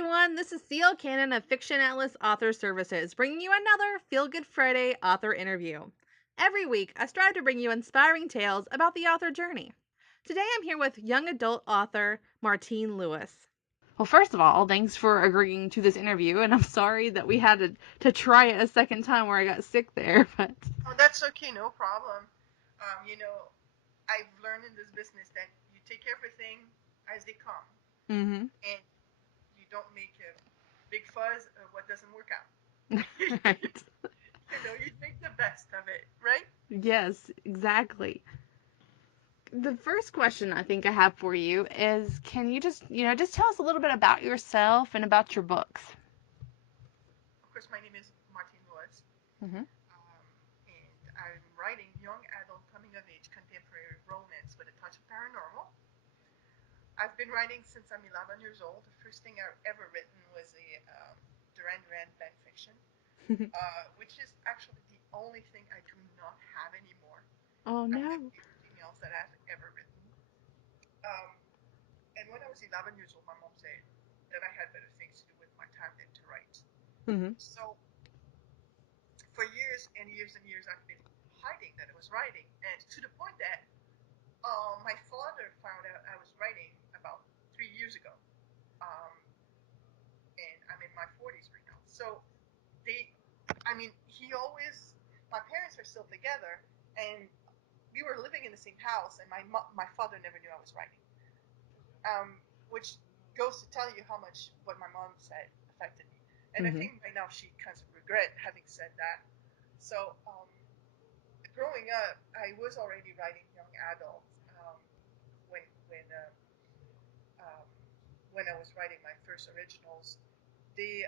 everyone, this is CL Cannon of Fiction Atlas Author Services, bringing you another Feel Good Friday author interview. Every week, I strive to bring you inspiring tales about the author journey. Today I'm here with young adult author Martine Lewis. Well, first of all, thanks for agreeing to this interview, and I'm sorry that we had to try it a second time where I got sick there, but... Oh, that's okay, no problem. I've learned in this business that you take everything as they come, Mm-hmm. and you don't make a big fuzz of what doesn't work out. Right. You make the best of it, right? Yes, exactly. The first question I think I have for you is, can you just tell us a little bit about yourself and about your books? Of course, my name is Martine Lewis, Mm-hmm. and I'm writing young adult coming of age contemporary romance with a touch of paranormal. I've been writing since I'm 11 years old. The first thing I've ever written was a Duran Duran fan fiction, which is actually the only thing I do not have anymore. Oh I have no. everything else that I've ever written. Um, and when I was 11 years old, my mom said that I had better things to do with my time than to write. Mm-hmm. So for years and years and years, I've been hiding that I was writing, and to the point that my father found out I was writing about 3 years ago. Um, and I'm in my 40s right now. So he always, my parents are still together, and we were living in the same house, and my father never knew I was writing, which goes to tell you how much what my mom said affected me. And I think right now she kind of regret having said that. So growing up, I was already writing young adults when when uh, um, when I was writing my first originals. They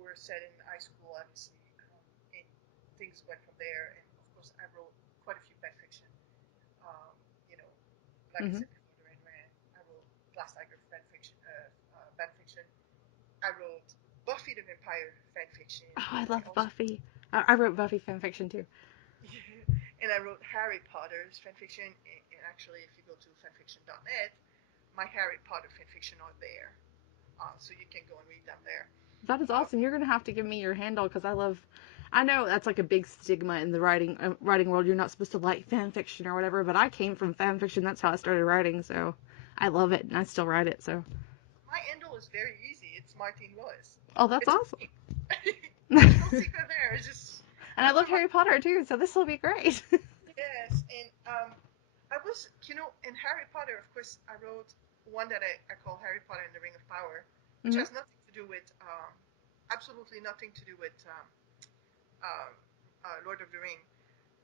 were set in high school, obviously, and things went from there. And of course, I wrote quite a few fan fiction. Um, you know, like I Mm-hmm. said before, Duran Duran. I wrote Glass Tiger fan fiction. I wrote Buffy the Vampire fan fiction, Oh, I and I love also Buffy. I wrote Buffy fanfiction too. and I wrote Harry Potter's fan fiction. And actually, if you go to fanfiction.net, my Harry Potter fan fiction are there, so you can go and read them there. That is Um, awesome. You're gonna have to give me your handle because I love. I know that's like a big stigma in the writing world. You're not supposed to like fan fiction or whatever, but I came from fan fiction. That's how I started writing, so I love it and I still write it. So. my handle is very easy. It's Martine Lewis. Oh, that's It's awesome. there's no secret there. It's just And I love Harry Potter too, so this will be great. yes. And I was in Harry Potter, of course, I wrote one that I call Harry Potter and the Ring of Power, which Mm-hmm. has nothing to do with absolutely nothing to do with uh, Lord of the Ring,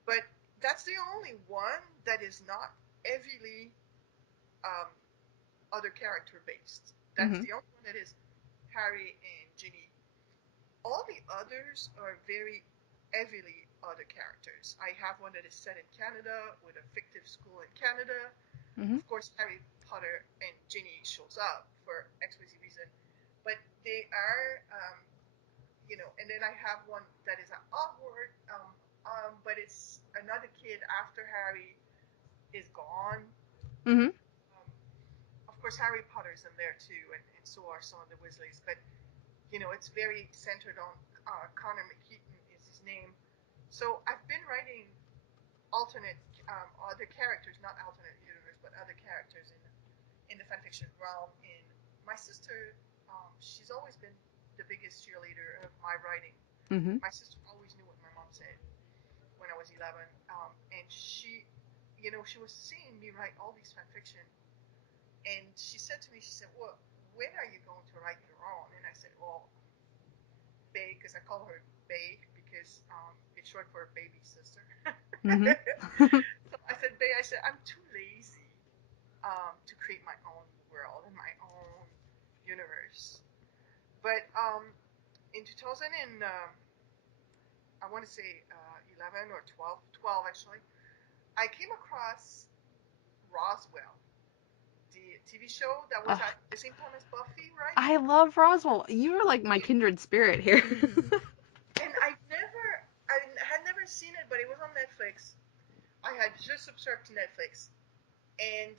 but that's the only one that is not heavily um, other character based. That's Mm-hmm. the only one that is Harry and Ginny. All the others are very heavily other characters. I have one that is set in Canada with a fictive school in Canada. Mm-hmm. Of course, Harry Potter and Ginny shows up for explicit reason, but they are, and then I have one that is at Hogwarts, but it's another kid after Harry is gone. Mm-hmm. Um, of course, Harry Potter's in there too, and so are some of the Weasleys, but it's very centered on Connor McKeaton is his name. So I've been writing alternate other characters, not alternate universe, but other characters in the fanfiction realm. And my sister, she's always been the biggest cheerleader of my writing. Mm-hmm. My sister always knew what my mom said when I was 11, and she was seeing me write all these fanfiction, and she said to me, she said, "Well, when are you going to write your own?" And I said, "Well, Bay, because I call her Bay because it's short for baby sister." Mm-hmm. So I said, Bay, I said, I'm too lazy to create my own world and my own universe. But in 2000 and I want to say 11 or 12 actually, I came across Roswell, the TV show that was Oh, at the same time as Buffy, right? I love Roswell. You are like my kindred spirit here. And I had never seen it, but it was on Netflix. I had just subscribed to Netflix, and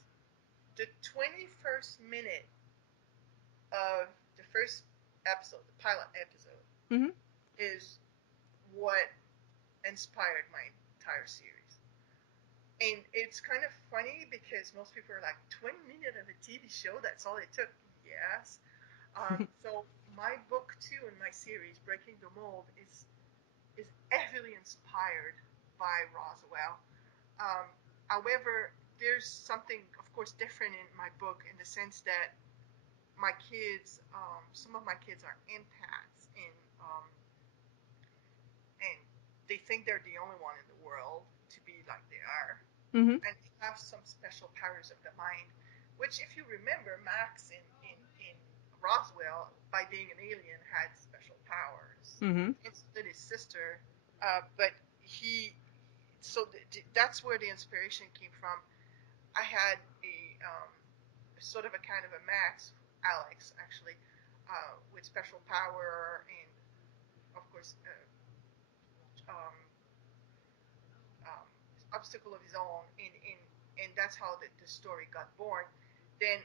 the 21st minute of the first episode, the pilot episode, Mhm. is what inspired my entire series. And it's kind of funny because most people are like, 20 minutes of a TV show, that's all it took. Yes. So my book two in my series, Breaking the Mold, is heavily inspired by Roswell. Um, However, there's something, of course, different in my book in the sense that my kids, some of my kids are empaths, and they think they're the only one in the world to be like they are, Mhm. and they have some special powers of the mind. Which, if you remember, Max in Roswell, by being an alien, had special powers, Mhm. and so did his sister. But he, so that's where the inspiration came from. I had sort of a kind of a Max, Alex actually, with special power and of course um, um, obstacle of his own, and that's how the story got born. Then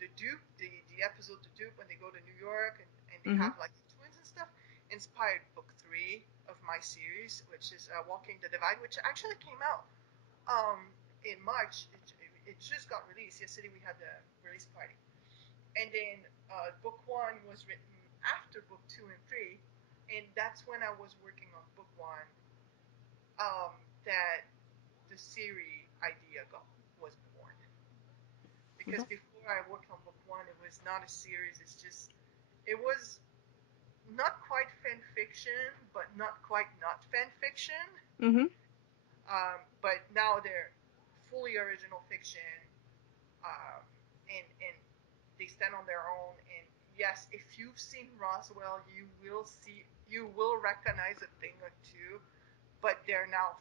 the dupe, the episode the dupe when they go to New York and they Mhm. have like twins and stuff, inspired book three of my series, which is Walking the Divide, which actually came out in March. It just got released yesterday. We had the release party, and then book one was written after book two and three, and that's when I was working on book one. That the series idea was born, because That- before I worked on book one, it was not a series. It was not quite fan fiction, but not quite not fan fiction. Mhm. But now they're fully original fiction, um, and they stand on their own. And yes, if you've seen Roswell, you will recognize a thing or two, but they're now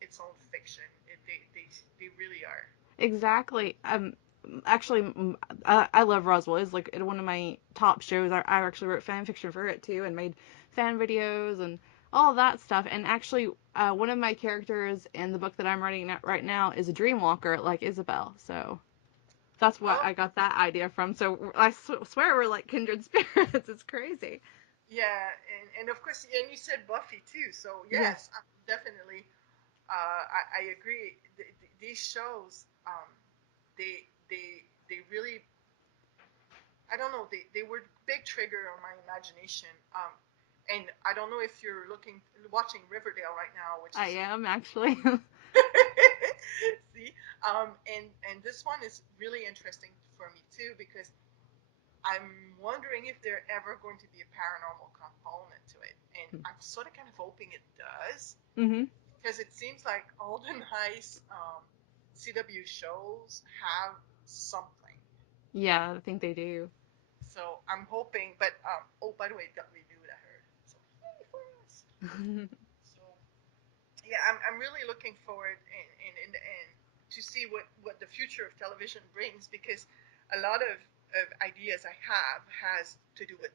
its own fiction. They really are. Exactly. Actually, I love Roswell. It's like one of my top shows. I actually wrote fan fiction for it too, and made fan videos and all that stuff. And actually, one of my characters in the book that I'm writing right now is a dream walker, like Isabel. So that's what Oh I got that idea from. So I swear we're like kindred spirits. It's crazy. yeah, and of course, and you said Buffy too. So Yes. yes, definitely. I agree. These shows, they really, I don't know, they were big trigger on my imagination. And I don't know if you're watching Riverdale right now, which I is am actually. see, and this one is really interesting for me too because I'm wondering if there ever going to be a paranormal component to it, and I'm sort of kind of hoping it does Mhm. because it seems like all the nice CW shows have something. Yeah, I think they do. So I'm hoping, but oh, by the way, it got renewed. I heard. So yay for us. So yeah, I'm really looking forward and to see what the future of television brings because a lot of ideas I have has to do with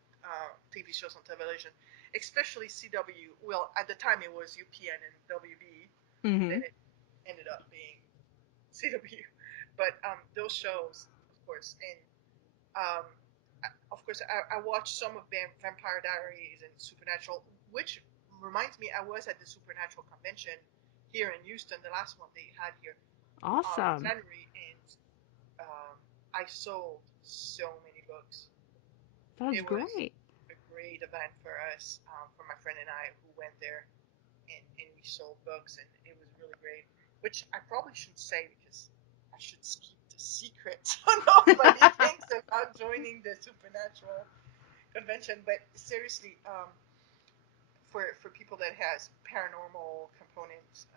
TV shows on television, especially CW. Well, at the time it was UPN and WB. Then Mhm. it ended up being CW. But those shows, of course, and um, of course, I watched some of Vampire Diaries and Supernatural, which reminds me, I was at the Supernatural convention here in Houston, the last one they had here in Awesome. January, and I sold so many books. That's It was great. a great event for us, for my friend and I who went there, and we sold books, and it was really great. Which I probably shouldn't say because I should keep the secret so nobody thinks about joining the Supernatural convention. But seriously, for people that has paranormal components,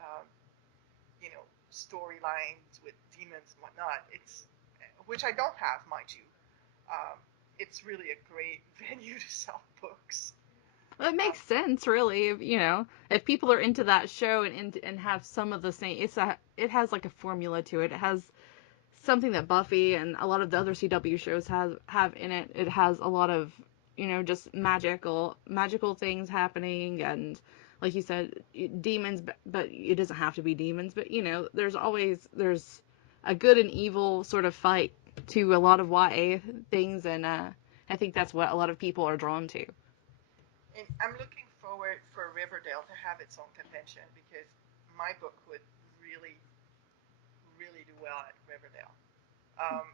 storylines with demons and whatnot, it's which I don't have, mind you. Um, it's really a great venue to sell books. Well, it makes sense, really. If people are into that show and have some of the same, it has like a formula to it. It has something that Buffy and a lot of the other CW shows have in it. It has a lot of just magical things happening, and like you said, demons. But it doesn't have to be demons. But there's a good and evil sort of fight to a lot of YA things, and I think that's what a lot of people are drawn to. And I'm looking forward for Riverdale to have its own convention because my book would really, really do well at Riverdale. Um,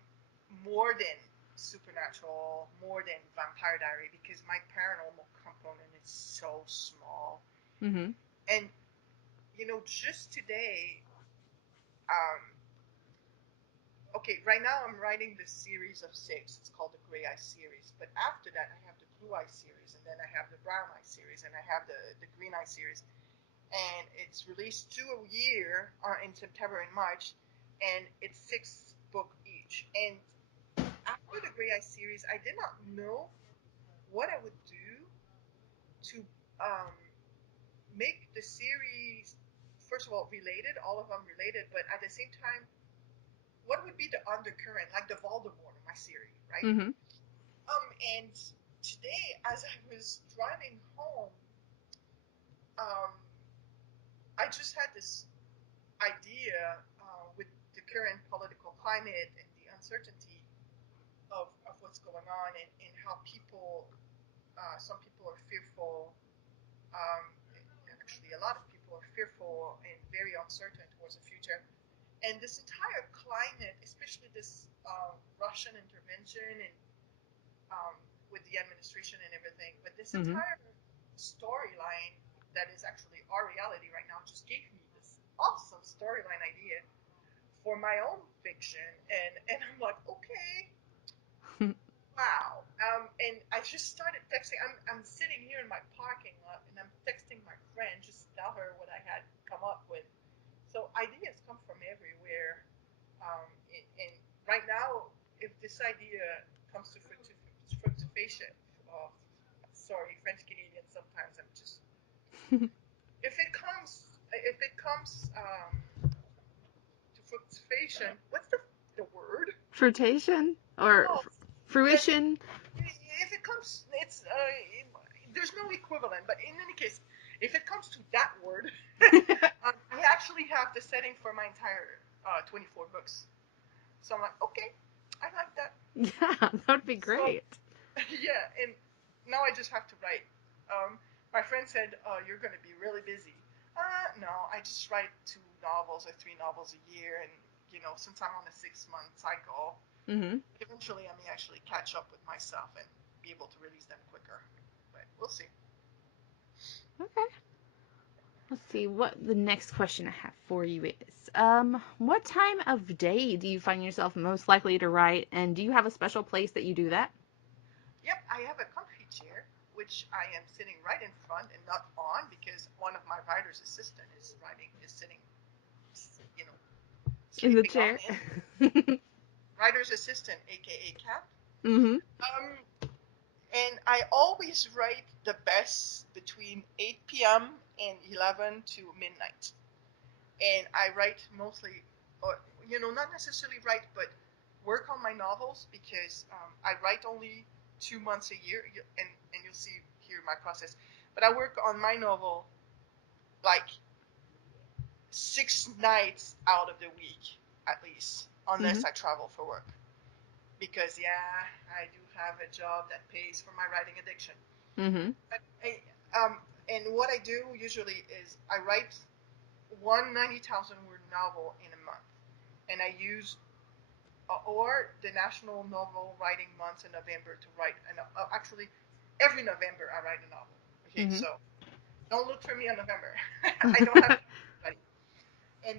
More than supernatural, more than Vampire Diary, because my paranormal component is so small. Mm-hmm. And just today, um, okay, right now I'm writing the series of six. It's called the Gray Eye series. But after that, I have the Blue Eye series, and then I have the Brown Eye series, and I have the Green Eye series. And it's released two a year in September and March, and it's 6 book each. And after the Gray Eye series, I did not know what I would do to um, make the series, first of all, related, all of them related, but at the same time, what would be the undercurrent, like the Voldemort of my series, right? Mm-hmm. And today, as I was driving home, um, I just had this idea with the current political climate and the uncertainty of what's going on and how some people are fearful. Um, Actually, a lot of people are fearful and very uncertain towards the future. And this entire climate, especially this Russian intervention and um, with the administration and everything, but this Mm-hmm. entire storyline that is actually our reality right now just gave me this awesome storyline idea for my own fiction. And I'm like, okay, wow. And I just started texting. I'm sitting here in my parking lot and I'm texting my friend, just tell her what I had come up with. So ideas come from everywhere. And right now, if this idea comes to fructification, oh, sorry, French Canadian, sometimes I'm just, if it comes to fructification, what's the word? Fruitation or Oh, yes, fruition. if it comes, there's no equivalent. But in any case, if it comes to that word, I actually have the setting for my entire 24 books. So I'm like, okay, I like that. Yeah, that would be So great. yeah, and now I just have to write. My friend said, "You're going to be really busy." No, I just write 2 novels or 3 novels a year, and since I'm on a 6 month cycle, Mm-hmm. eventually I may actually catch up with myself and be able to release them quicker. But we'll see. Okay. Let's see what the next question I have for you is. What time of day do you find yourself most likely to write, and do you have a special place that you do that? Yep, I have a comfy chair, which I am sitting right in front and not on because one of my writer's assistant is sitting, you know, In the sleeping on chair? it. Writer's assistant, aka Cap. Mm-hmm. Um, and I always write the best between 8 p.m. and 11 to midnight. And I write mostly, or not necessarily write, but work on my novels because I write only 2 months a year, and you'll see here my process. But I work on my novel like 6 nights out of the week at least, Mm-hmm. unless I travel for work. Because yeah, I do have a job that pays for my writing addiction. Mm-hmm. But and what I do usually is I write one 90,000 word novel in a month, and I use or the National Novel Writing Month in November to write. And actually, every November I write a novel. Okay, Mm-hmm. so don't look for me in November. I don't have anybody. And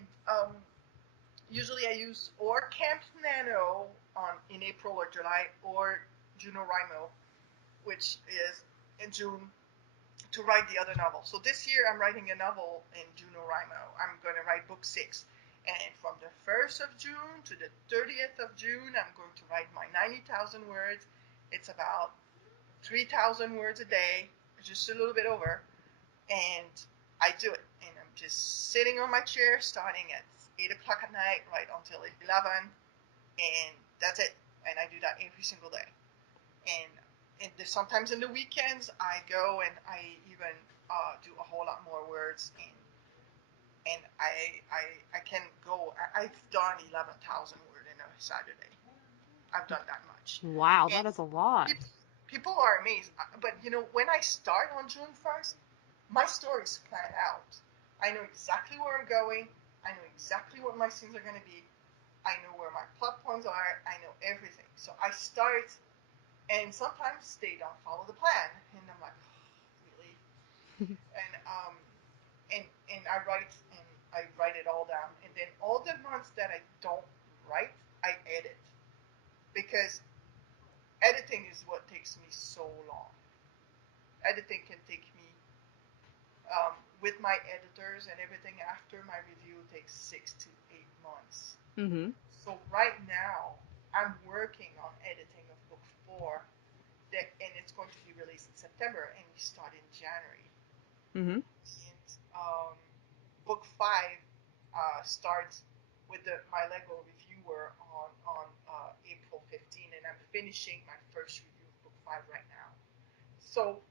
usually I use or Camp Nano in April or July, or Juno which is in June, to write the other novel. So this year I'm writing a novel in Juno. I'm going to write book 6. And from the 1st of June to the 30th of June, I'm going to write my 90,000 words. It's about 3,000 words a day, just a little bit over. And I do it. And I'm just sitting on my chair starting at 8 o'clock at night, right until 11. And that's it. And I do that every single day. And sometimes in the weekends I go and I even do a whole lot more words, and I can go. I've done 11,000 word in a Saturday. I've done that much, Wow, and that is a lot. people are amazed. But when I start on June 1st, my story is planned out. I know exactly where I'm going. I know exactly what my scenes are going to be. I know where my plot points are. I know everything. So I start, and sometimes they don't follow the plan, and I'm like, oh, really? And I write it all down, and then all the months that I don't write, I edit because editing is what takes me so long. Editing can take me, with my editors and everything after my review, takes 6 to 8 months. Mm-hmm. So right now, I'm working on editing of book 4, and it's going to be released in September, and we start in January. Mm-hmm. And book 5 starts with my Lego reviewer on April 15, and I'm finishing my first review of book 5 right now. So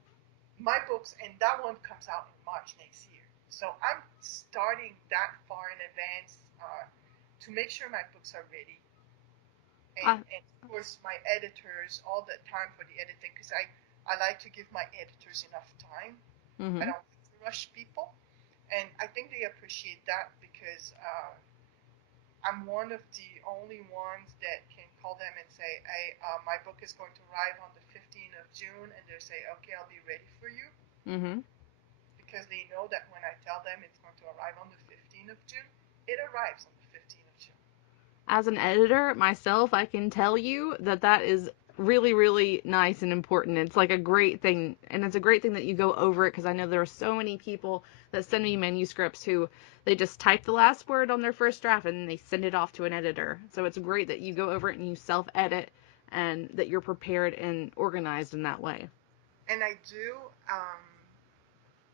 my books, and that one comes out in March next year. So I'm starting that far in advance to make sure my books are ready. And of course, my editors, all the time for the editing, because I like to give my editors enough time. I Mm-hmm. don't like to rush people. And I think they appreciate that because I'm one of the only ones that can call them and say, hey, my book is going to arrive on the 15th of June, and they say, okay, I'll be ready for you. Mm-hmm. Because they know that when I tell them it's going to arrive on the 15th of June, it arrives on the 15th of June. As an editor myself, I can tell you that that is really, really nice and important. It's like a great thing, and it's a great thing that you go over it because I know there are so many people that send me manuscripts who they just type the last word on their first draft and then they send it off to an editor. So it's great that you go over it and you self edit and that you're prepared and organized in that way. And I do.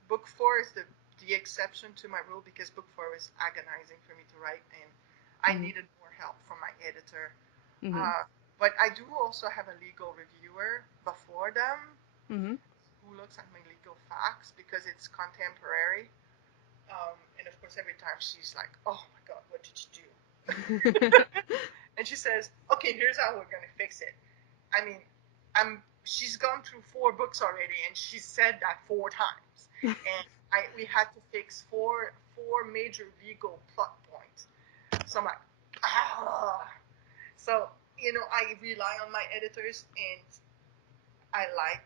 Book 4 is the exception to my rule because book 4 was agonizing for me to write, and I Mm-hmm. needed more help from my editor. Mm-hmm. Uh, but I do also have a legal reviewer before them Mm-hmm. who looks at my legal facts because it's contemporary. And of course, every time she's like, "Oh my God, what did you do?" And she says, "Okay, here's how we're gonna fix it." I mean, she's gone through 4 books already, and she said that 4 times, and we had to fix four major legal plot points. So I'm like, ah. So I rely on my editors, and I like.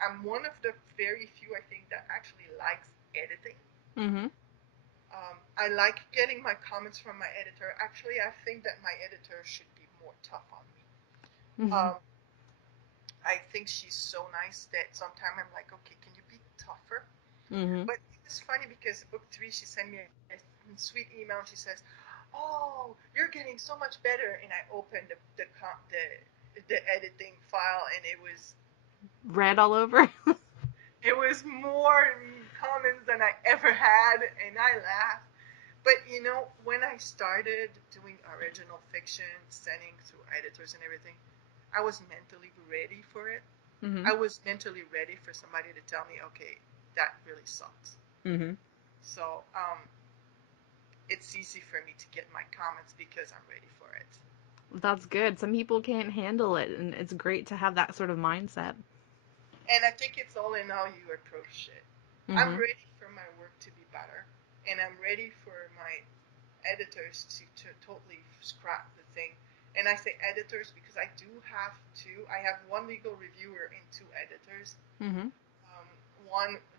I'm one of the very few, I think, that actually likes editing. Mm-hmm. I like getting my comments from my editor. Actually, I think that my editor should be more tough on me. Mm-hmm. Um, I think she's so nice that sometimes I'm like, okay, can you be tougher? Mm-hmm. But it was funny because book 3, she sent me a sweet email. And she says, "Oh, you're getting so much better." And I opened the editing file, and Red all over. it was more comments than I ever had, and I laughed. But when I started doing original fiction, sending through editors and everything, I was mentally ready for it. Mm-hmm. I was mentally ready for somebody to tell me, okay, that really sucks. Mm-hmm. So it's easy for me to get my comments because I'm ready for it. That's good. Some people can't handle it, and it's great to have that sort of mindset. And I think it's all in how you approach it. I'm Mm-hmm. ready for my work to be better, and I'm ready for my editors to totally scrap the thing. And I say editors because I do have two. I have one legal reviewer and 2 editors. Mm-hmm.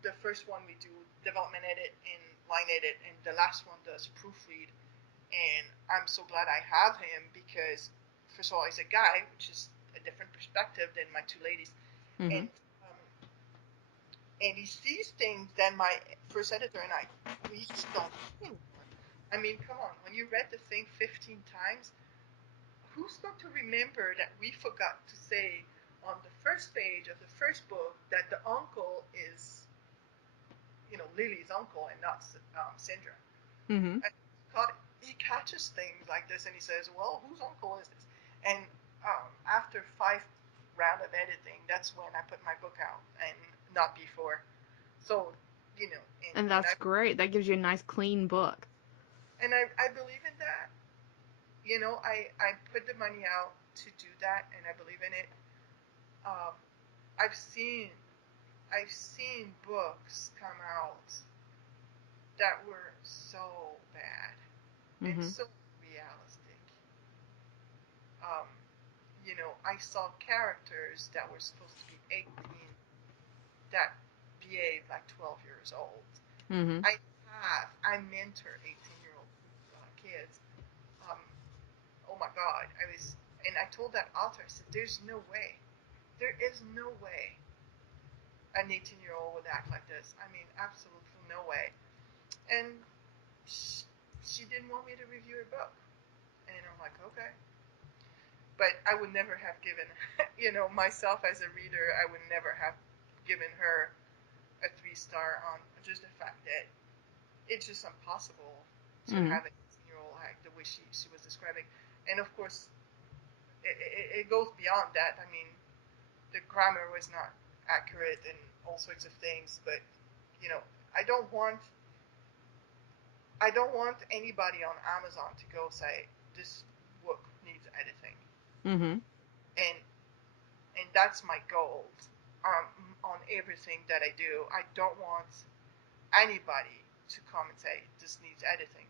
The first one we do development edit and line edit, and the last one does proofread. And I'm so glad I have him because, first of all, he's a guy, which is a different perspective than my 2 ladies, Mm-hmm. and and he sees things that my first editor and I we just don't see anymore. I mean, come on, when you read the thing 15 times, who's going to remember that we forgot to say on the first page of the first book that the uncle is, Lily's uncle and not Sindra? Mm-hmm. And he catches things like this and he says, well, whose uncle is this? And after 5 round of editing, that's when I put my book out and not before. So, And and that's great. That gives you a nice clean book. I believe in that. I put the money out to do that, and I believe in it. I've seen books come out that were so bad and Mhm. so realistic. Um, I saw characters that were supposed to be 18 that behaved like 12 years old. Mhm. I mentor 18-year-old kids. Um, oh my God, and I told that author, I said, there is no way an 18-year-old would act like this. I mean, absolutely no way. And she didn't want me to review her book. And I'm like, okay. But I would never have given, myself as a reader, I would never have given her a 3-star on just the fact that it's just impossible to Mhm. have an 18-year-old act the way she was describing. And of course, it goes beyond that. I mean, the grammar was not accurate and all sorts of things, but you know, I don't want anybody on Amazon to go say this book needs editing, Mhm. and that's my goal on everything that I do. I don't want anybody to come and say this needs editing,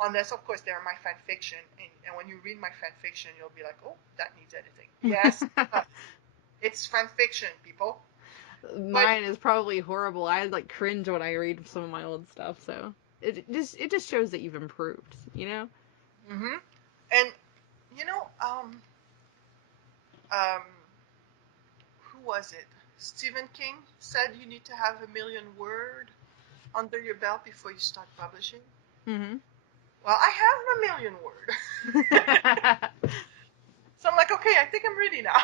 unless of course they're my fan fiction, and when you read my fan fiction, you'll be like, oh, that needs editing. Yes, it's fan fiction, people, but Mine is probably horrible. I like cringe when I read some of my old stuff, so it just shows that you've improved, you know? mm-hmm. And you know, um, who was it? Stephen King said you need to have 1,000,000 word under your belt before you start publishing. Mhm. Well, I have 1,000,000 word, so I'm like, okay, I think I'm ready now.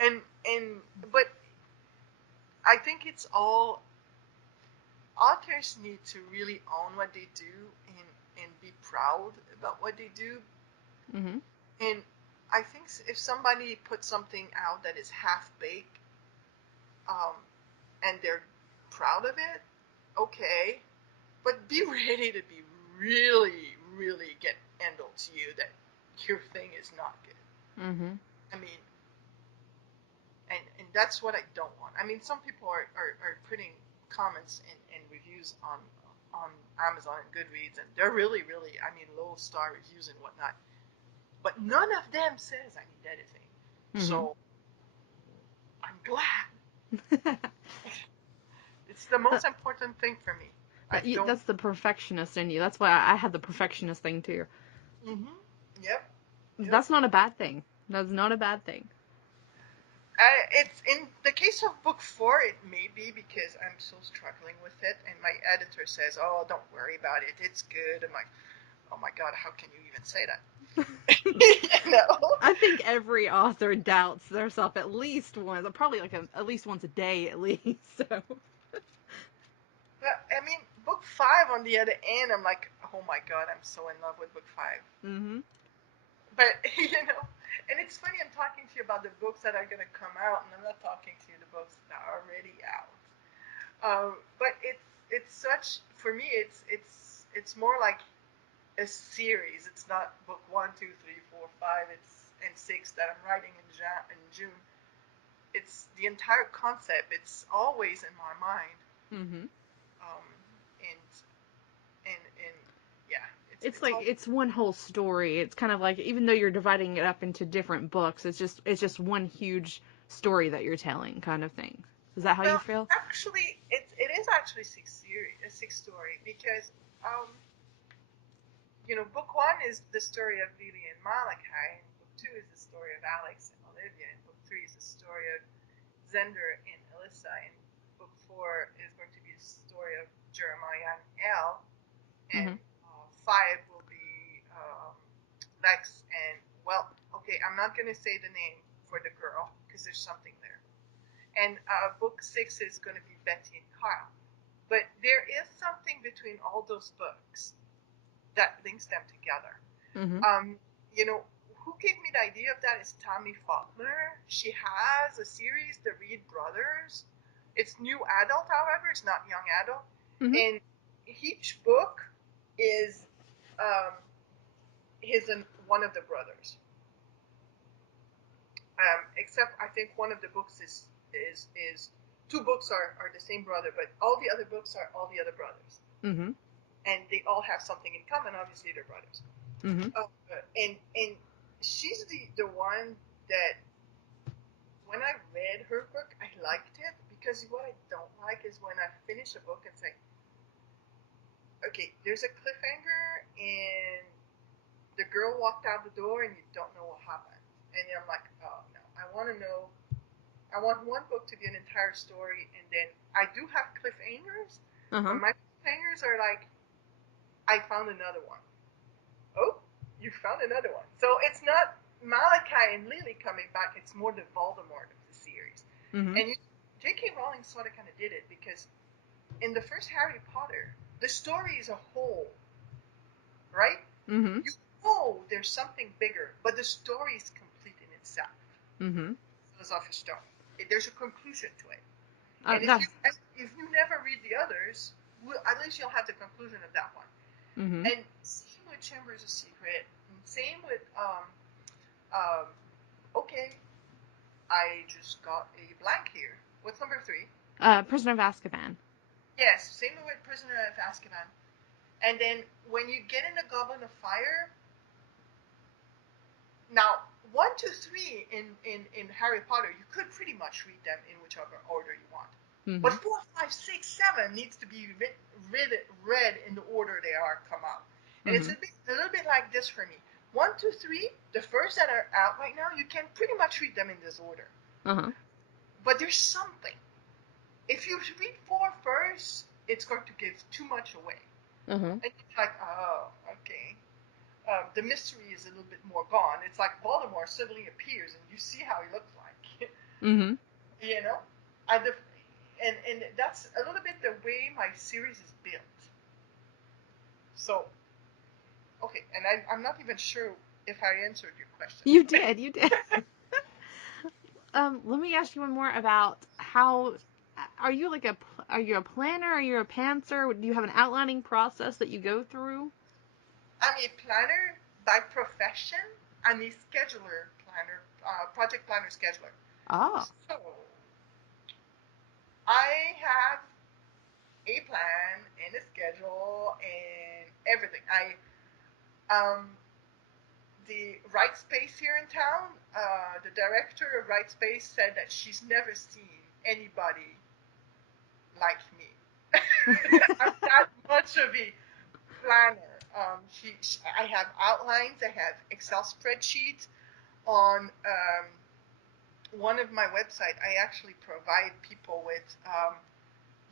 And but I think it's all authors need to really own what they do and be proud about what they do. Mhm. And I think if somebody puts something out that is half baked, um, and they're proud of it, okay, but be ready to be really, really get handled to you that your thing is not good. Mhm. I mean, and that's what I don't want. I mean, some people are putting comments and reviews on Amazon and Goodreads, and they're really, really, I mean, low star reviews and whatnot. But none of them says I need editing. Mhm. So I'm glad. It's the most important thing for me. I don't. That's the perfectionist in you. That's why I had the perfectionist thing too. Mm-hmm. Yep. Yep. That's not a bad thing. That's not a bad thing. It's in the case of book 4. It may be because I'm so struggling with it, and my editor says, "Oh, don't worry about it. It's good." I'm like, "Oh my God, how can you even say that?" you know. I think every author doubts themselves at least once, probably like at least once a day at least. So. But I mean, book 5 on the other end, I'm like, "Oh my God, I'm so in love with book 5." Mhm. But and it's funny. I'm talking to you about the books that are gonna come out, and I'm not talking to you the books that are already out. But it's such for me. It's more like a series. It's not book 1, 2, 3, 4, 5. It's and 6 that I'm writing in June. It's the entire concept. It's always in my mind. Mhm. Um, and and yeah, It's it's like all. it's one whole story. It's kind of like even though you're dividing it up into different books, it's just one huge story that you're telling, kind of thing. Is that how you Well, feel? actually, it is actually a 6 story because book 1 is the story of Lily and Malachi, and book 2 is the story of Alex and Olivia, and book 3 is the story of Zender and Alyssa, and book 4 is going to be the story of Jeremiah and Elle, and Mhm. 5 will be Lex and, well, okay, I'm not going to say the name for the girl because there's something there. And book 6 is going to be Betty and Kyle. But there is something between all those books that links them together. Mhm. Um, you know, who gave me the idea of that is Tammy Faulkner. She has a series, The Reed Brothers. It's new adult, however, it's not young adult. Mhm. And each book is one of the brothers. Except I think one of the books is two books are the same brother, but all the other books are all the other brothers, Mm-hmm. and they all have something in common. Obviously, they're brothers. Mm-hmm. And she's the one that when I read her book, I liked it because what I don't like is when I finish a book and say, okay, there's a cliffhanger and the girl walked out the door and you don't know what happened. And I'm like, oh no, I want to know. I want one book to be an entire story, and then I do have cliffhangers, Uh-huh. but my cliffhangers are like, I found another one. Oh, you found another one. So it's not Malachi and Lily coming back, it's more the Voldemort of the series. Mm-hmm. And J.K. Rowling sort of kind of did it because in the first Harry Potter, the story is a whole, right? Mm-hmm. You know there's something bigger, but the story is complete in itself. Mm-hmm. Philosopher's Stone. There's a conclusion to it. And That's if you never read the others, at least you'll have the conclusion of that one. mm-hmm. And same with Chambers of Secret. And same with um, okay, I just got a blank here. What's number 3? Prisoner of Azkaban. Yes, same with Prisoner of Azkaban. And then when you get in the Goblet of Fire, now 1, 2, 3 in Harry Potter, you could pretty much read them in whichever order you want. Mm-hmm. But 4, 5, 6, 7 needs to be read in the order they are come out. And it's Mm-hmm. a little bit like this for me. 1, 2, 3, the first that are out right now, you can pretty much read them in this order. Uh-huh. But there's something. If you read 4 first, it's going to give too much away. Uh-huh. And it's like, oh, okay. The mystery is a little bit more gone. It's like Voldemort suddenly appears and you see how he looks like. Mm-hmm. You know? And that's a little bit the way my series is built. So, okay, and I'm not even sure if I answered your question. You did. You did. Let me ask you one more about how are you like are you a planner? Are you a pantser? Do you have an outlining process that you go through? I'm a planner by profession. I'm a scheduler planner, project planner scheduler. Oh. So, I have a plan and a schedule and everything. The Right Space here in town, the director of Right Space said that she's never seen anybody like me. I'm that much of a planner. I have outlines. I have Excel spreadsheets on one of my website. I actually provide people with.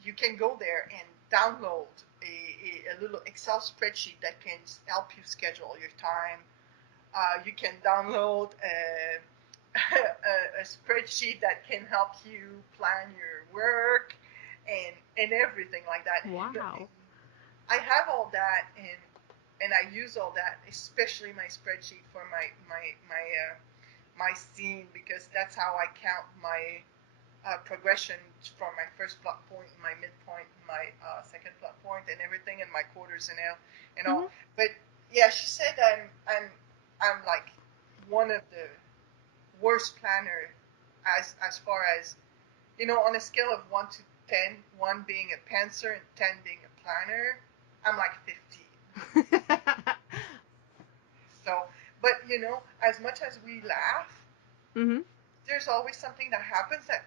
You can go there and download a little Excel spreadsheet that can help you schedule your time. You can download a spreadsheet that can help you plan your work and everything like that. And Wow. I have all that and I use all that, especially my spreadsheet for my scene because that's how I count my progression from my first plot point, my midpoint, my second plot point, and everything, and my quarters and Mm-hmm. all. But yeah, she said I'm like one of the worst planner as far as on a scale of 1 to 10, 1 being a pantser and 10 being a planner, I'm like 15. So, but as much as we laugh, mm-hmm. there's always something that happens that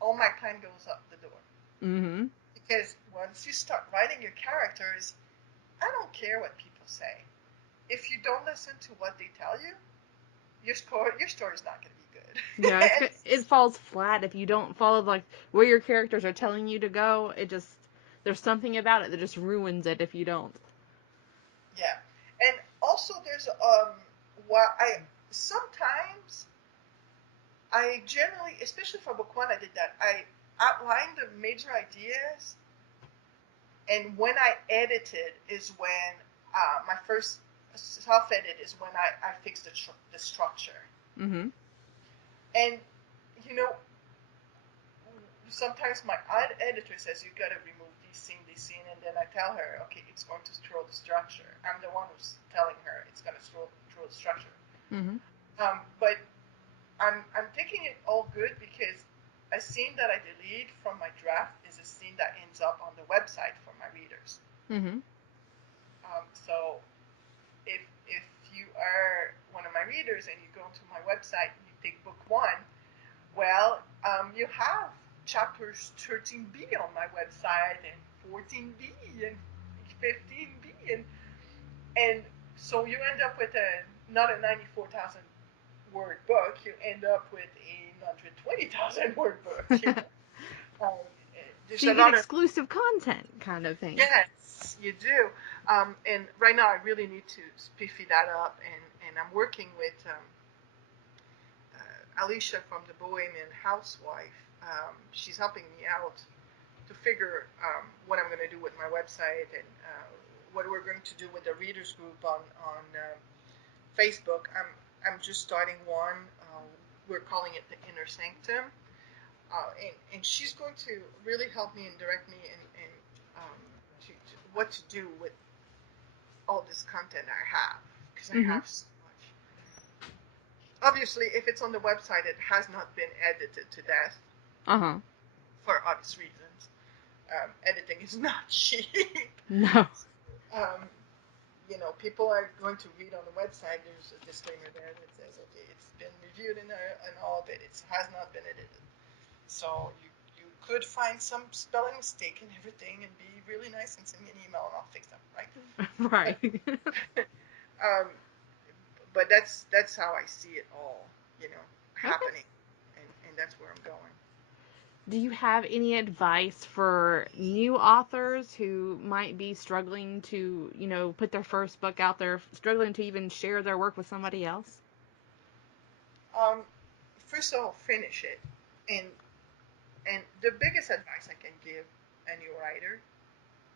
all my plan goes out the door. Mm-hmm. Because once you start writing your characters, I don't care what people say. If you don't listen to what they tell you, your story's not going to be good. Yeah, it falls flat if you don't follow like where your characters are telling you to go. It just there's something about it that just ruins it if you don't. Yeah, and also there's what I sometimes I generally, especially for book 1, I did that. I outlined the major ideas, and when I edited is when my first self edit is when I fixed the structure. Mm-hmm. And you know, sometimes my editor says you got to remove this scene, and then I tell her, okay, it's going to throw the structure. I'm the one who's telling her it's going to throw the structure. Mm-hmm. But I'm taking it all good because a scene that I delete from my draft is a scene that ends up on the website for my readers. Mm-hmm. So if you are one of my readers and you go to my website and you take book one, well, you have chapters 13B on my website and 14B and 15B and so you end up with not a 94,000 word book, you end up with a 120,000 word book. So There's you a get lot of exclusive content kind of thing. yes, you do. And right now, I really need to spiffy that up, and I'm working with Alicia from the Bohemian Housewife. She's helping me out to figure what I'm going to do with my website and what we're going to do with the readers group on Facebook. I'm just starting one. We're calling it the Inner Sanctum, and she's going to really help me and direct me in to what to do with all this content I have because I Mm-hmm. have so much. Obviously, if it's on the website, it has not been edited to death Uh-huh. for obvious reasons. Editing is not cheap. No. um, people are going to read on the website. There's a disclaimer there that says, okay, it's been reviewed and all of it. It has not been edited. So you could find some spelling mistake and everything and be really nice and send me an email and I'll fix them, right? Right. um, but that's how I see it all, Okay. happening, and that's where I'm going. Do you have any advice for new authors who might be struggling to, put their first book out there, struggling to even share their work with somebody else? Um, First of all, finish it, and the biggest advice I can give a new writer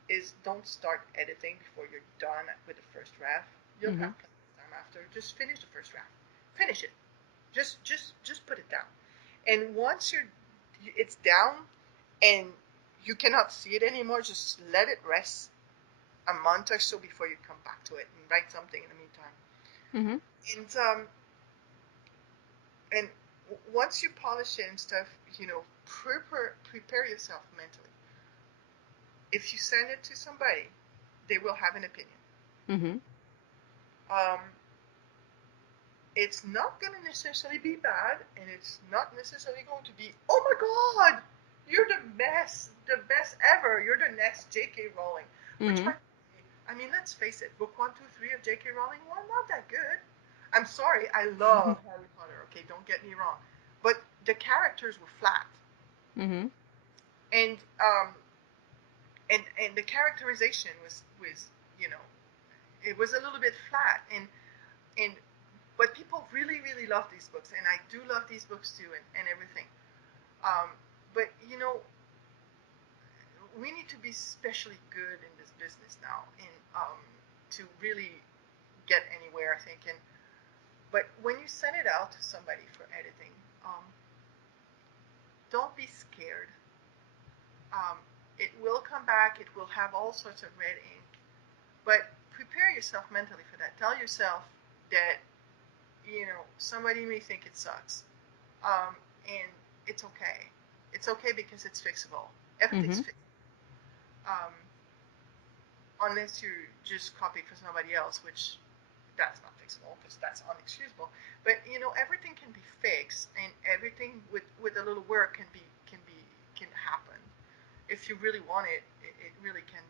is don't start editing before you're done with the first draft. You'll Mm-hmm. have plenty of time after. Just finish the first draft. Finish it. Just put it down. And once it's down and you cannot see it anymore, just let it rest a month or so before you come back to it and write something in the meantime. Mm-hmm. And once you polish it and stuff, prepare yourself mentally. If you send it to somebody, they will have an opinion. Mm-hmm. Um, it's not going to necessarily be bad, and it's not necessarily going to be, oh my God, you're the best ever. You're the next J.K. Rowling. Which, Mm-hmm. I mean, let's face it, book 1, 2, 3 of J.K. Rowling were not that good. I'm sorry, I love Harry Potter. Okay, don't get me wrong, but the characters were flat, Mm-hmm. and and the characterization was you know it was a little bit flat, and but people really really love these books, and I do love these books too, and everything. But we need to be especially good in this business now, and to really get anywhere, I think. And but when you send it out to somebody for editing, don't be scared. Um, it will come back. It will have all sorts of red ink, but prepare yourself mentally for that. Tell yourself that somebody may think it sucks, and it's okay. It's okay because it's fixable. Everything's Mm-hmm. fixable. Um, unless you just copy from somebody else, which that's not fixable because that's unexcusable. But everything can be fixed, and everything with a little work can happen. If you really want it, it really can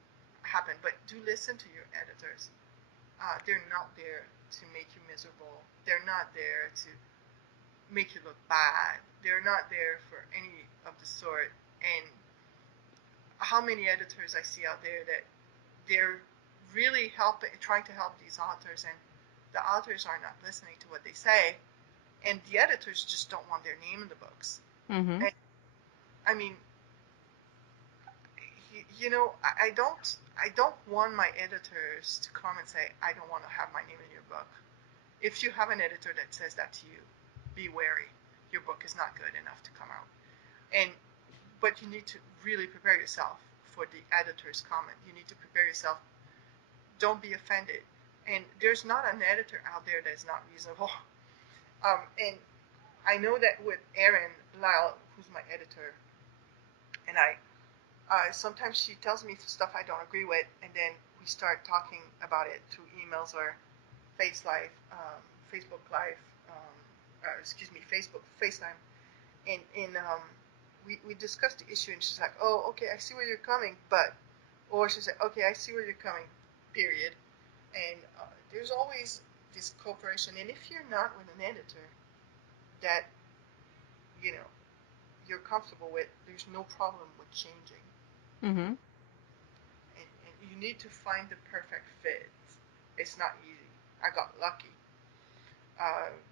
happen. But do listen to your editors. They're not there to make you miserable. They're not there to make you look bad. They're not there for any of the sort. And how many editors I see out there that they're really trying to help these authors, and the authors are not listening to what they say, and the editors just don't want their name in the books. Mm-hmm. And I mean, I don't want my editors to come and say, I don't want to have my name in your book. If you have an editor that says that to you, be wary. Your book is not good enough to come out. But you need to really prepare yourself for the editor's comment. You need to prepare yourself. Don't be offended. And there's not an editor out there that's not reasonable. And I know that with Erin Lyle, who's my editor, and sometimes she tells me stuff I don't agree with, and then we start talking about it through emails or Face Live, Facebook Live, excuse me, Facebook FaceTime, and we discussed the issue, and she's like, "Oh, okay, I see where you're coming," but, or she said, "Okay, I see where you're coming," period. And there's always this cooperation, and if you're not with an editor that you know you're comfortable with, there's no problem with changing. Mm-hmm. And you need to find the perfect fit. It's not easy. I got lucky.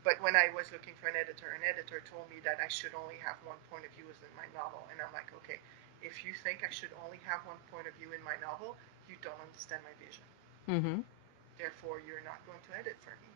But when I was looking for an editor told me that I should only have one point of view as in my novel. And I'm like, okay, if you think I should only have one point of view in my novel, you don't understand my vision. Mm-hmm. Therefore, you're not going to edit for me.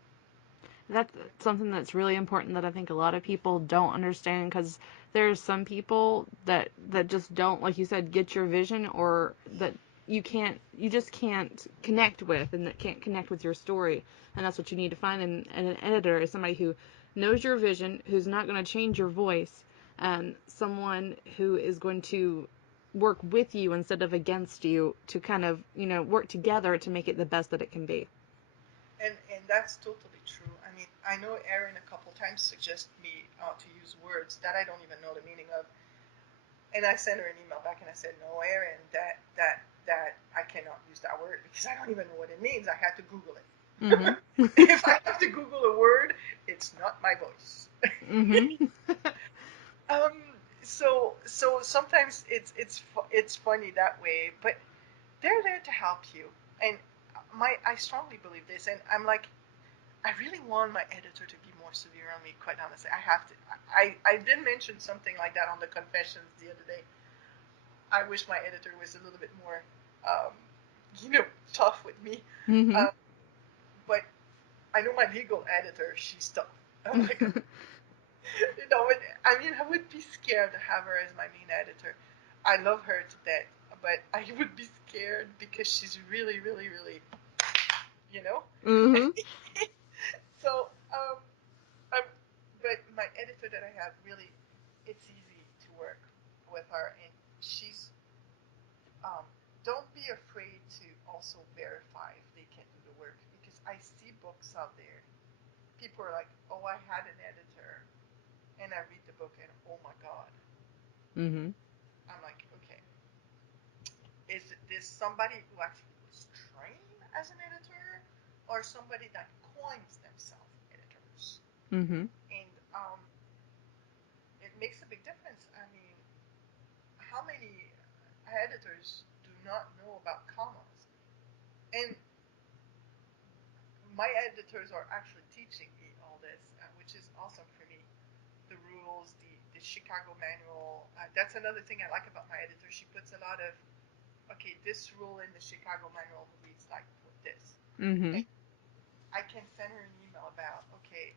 That's something that's really important that I think a lot of people don't understand, because there's some people that just don't, like you said, get your vision, or that you just can't connect with, and that can't connect with your story. And that's what you need to find in an editor, is somebody who knows your vision, who's not going to change your voice, and someone who is going to work with you instead of against you, to kind of, work together to make it the best that it can be. And that's totally true. I mean, I know Erin a couple times suggested me to use words that I don't even know the meaning of, and I sent her an email back and I said, "No, Erin, that I cannot use that word because I don't even know what it means. I had to Google it. Mm-hmm. If I have to Google a word, it's not my voice." Mm-hmm. um, so sometimes it's funny that way, but they're there to help you. And I strongly believe this, and I'm like, I really want my editor to be more severe on me. Quite honestly, I have to. I did mention something like that on the confessions the other day. I wish my editor was a little bit more, um, tough with me. Mm-hmm. Uh, but I know my legal editor, she's tough. I'm like, I mean, I would be scared to have her as my main editor. I love her to death, but I would be scared because she's really, really, really, you know. Mm-hmm. So, I'm, but my editor that I have really, it's easy to work with her, and she's um, don't be afraid to also verify if they can do the work, because I see books out there. People are like, "Oh, I had an editor," and I read the book, and oh my god, Mm-hmm. I'm like, okay, is this somebody who actually was trained as an editor, or somebody that coins themselves editors? Mm-hmm. And it makes a big difference. I mean, how many editors do not know about commas? And my editors are actually teaching me all this, which is awesome for me. The rules, the Chicago manual. That's another thing I like about my editor. She puts a lot of, okay, this rule in the Chicago manual reads like this. Mm-hmm. And I can send her an email about, okay,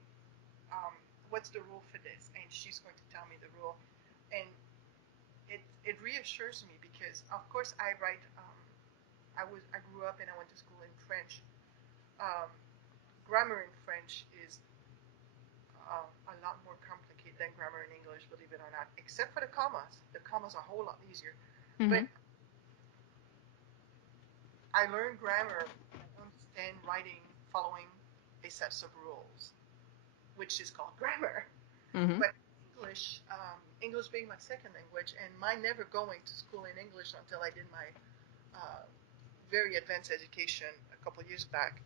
what's the rule for this? And she's going to tell me the rule. And it reassures me because, of course, I write, I grew up and I went to school in French. Um, Grammar in French is a lot more complicated than grammar in English, believe it or not, except for the commas. The commas are a whole lot easier. Mm-hmm. But I learned grammar and understand writing following a set of rules, which is called grammar. Mm-hmm. But English being my second language, and my never going to school in English until I did my uh, very advanced education a couple years back,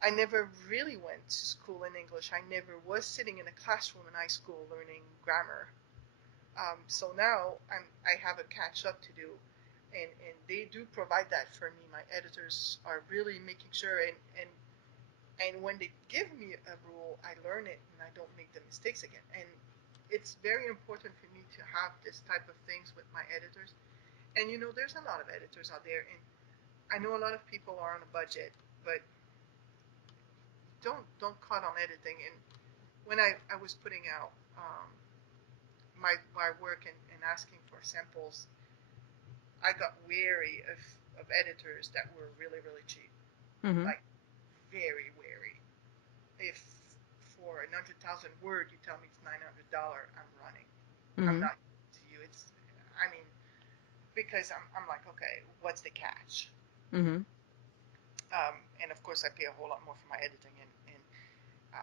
I never really went to school in English. I never was sitting in a classroom in high school learning grammar. So now I have a catch up to do, and they do provide that for me. My editors are really making sure, and when they give me a rule, I learn it and I don't make the mistakes again. And it's very important for me to have this type of things with my editors. And there's a lot of editors out there, and I know a lot of people are on a budget, but don't cut on editing. And when I was putting out my work and asking for samples, I got wary of editors that were really, really cheap, Mm-hmm. like very wary. If for 100,000 word, you tell me it's $900. I'm running. I'm Mhm. not to you. It's, I mean, because I'm like, okay, what's the catch? Mhm. And of course, I pay a whole lot more for my editing, and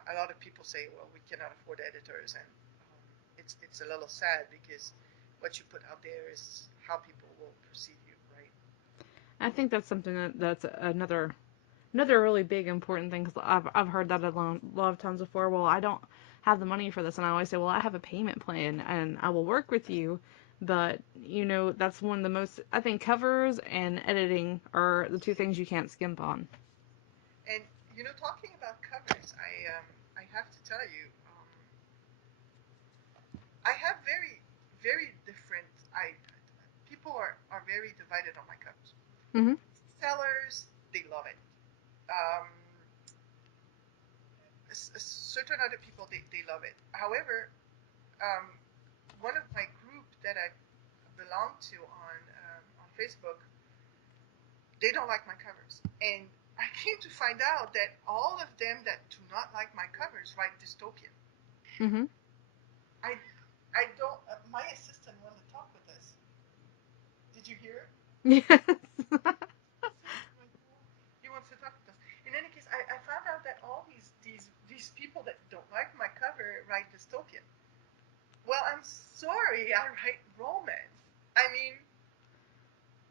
a lot of people say, well, we cannot afford editors, and it's a little sad because what you put out there is how people will perceive you, right? I think that's something that's another really big important thing because I've heard that lot of times before. Well, I don't have the money for this, and I always say, well, I have a payment plan, and I will work with you. But that's one of the most, I think, covers and editing are the two things you can't skimp on. And talking about covers, I have to tell you, I have very very different. I People are very divided on my covers. Mhm. Sellers, they love it. Um, Certain other people, they love it. However, um, one of my group that I belong to on Facebook, they don't like my covers, and I came to find out that all of them that do not like my covers write dystopian. Mhm. I I don't. My assistant wanted to talk with us. Did you hear? Yes. He wants to talk with us. In any case, I found out that all these people that don't like my cover write dystopian. Well, I'm sorry, I write romance. I mean,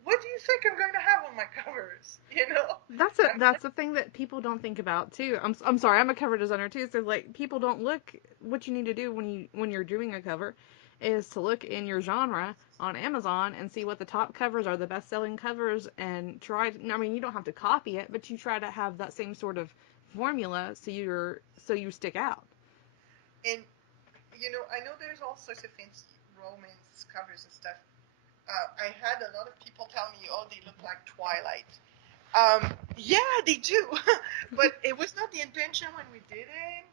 what do you think I'm going to have on my covers? I'm That's the thing that people don't think about too. I'm sorry, I'm a cover designer too, so like people don't look. What you need to do when you're doing a cover is to look in your genre on Amazon and see what the top covers are, the best selling covers, and try. I mean, you don't have to copy it, but you try to have that same sort of formula so you stick out. and I know there's all sorts of fancy romance covers and stuff. I had a lot of people tell me, oh, they look like Twilight. Yeah, they do, but it was not the intention when we did it.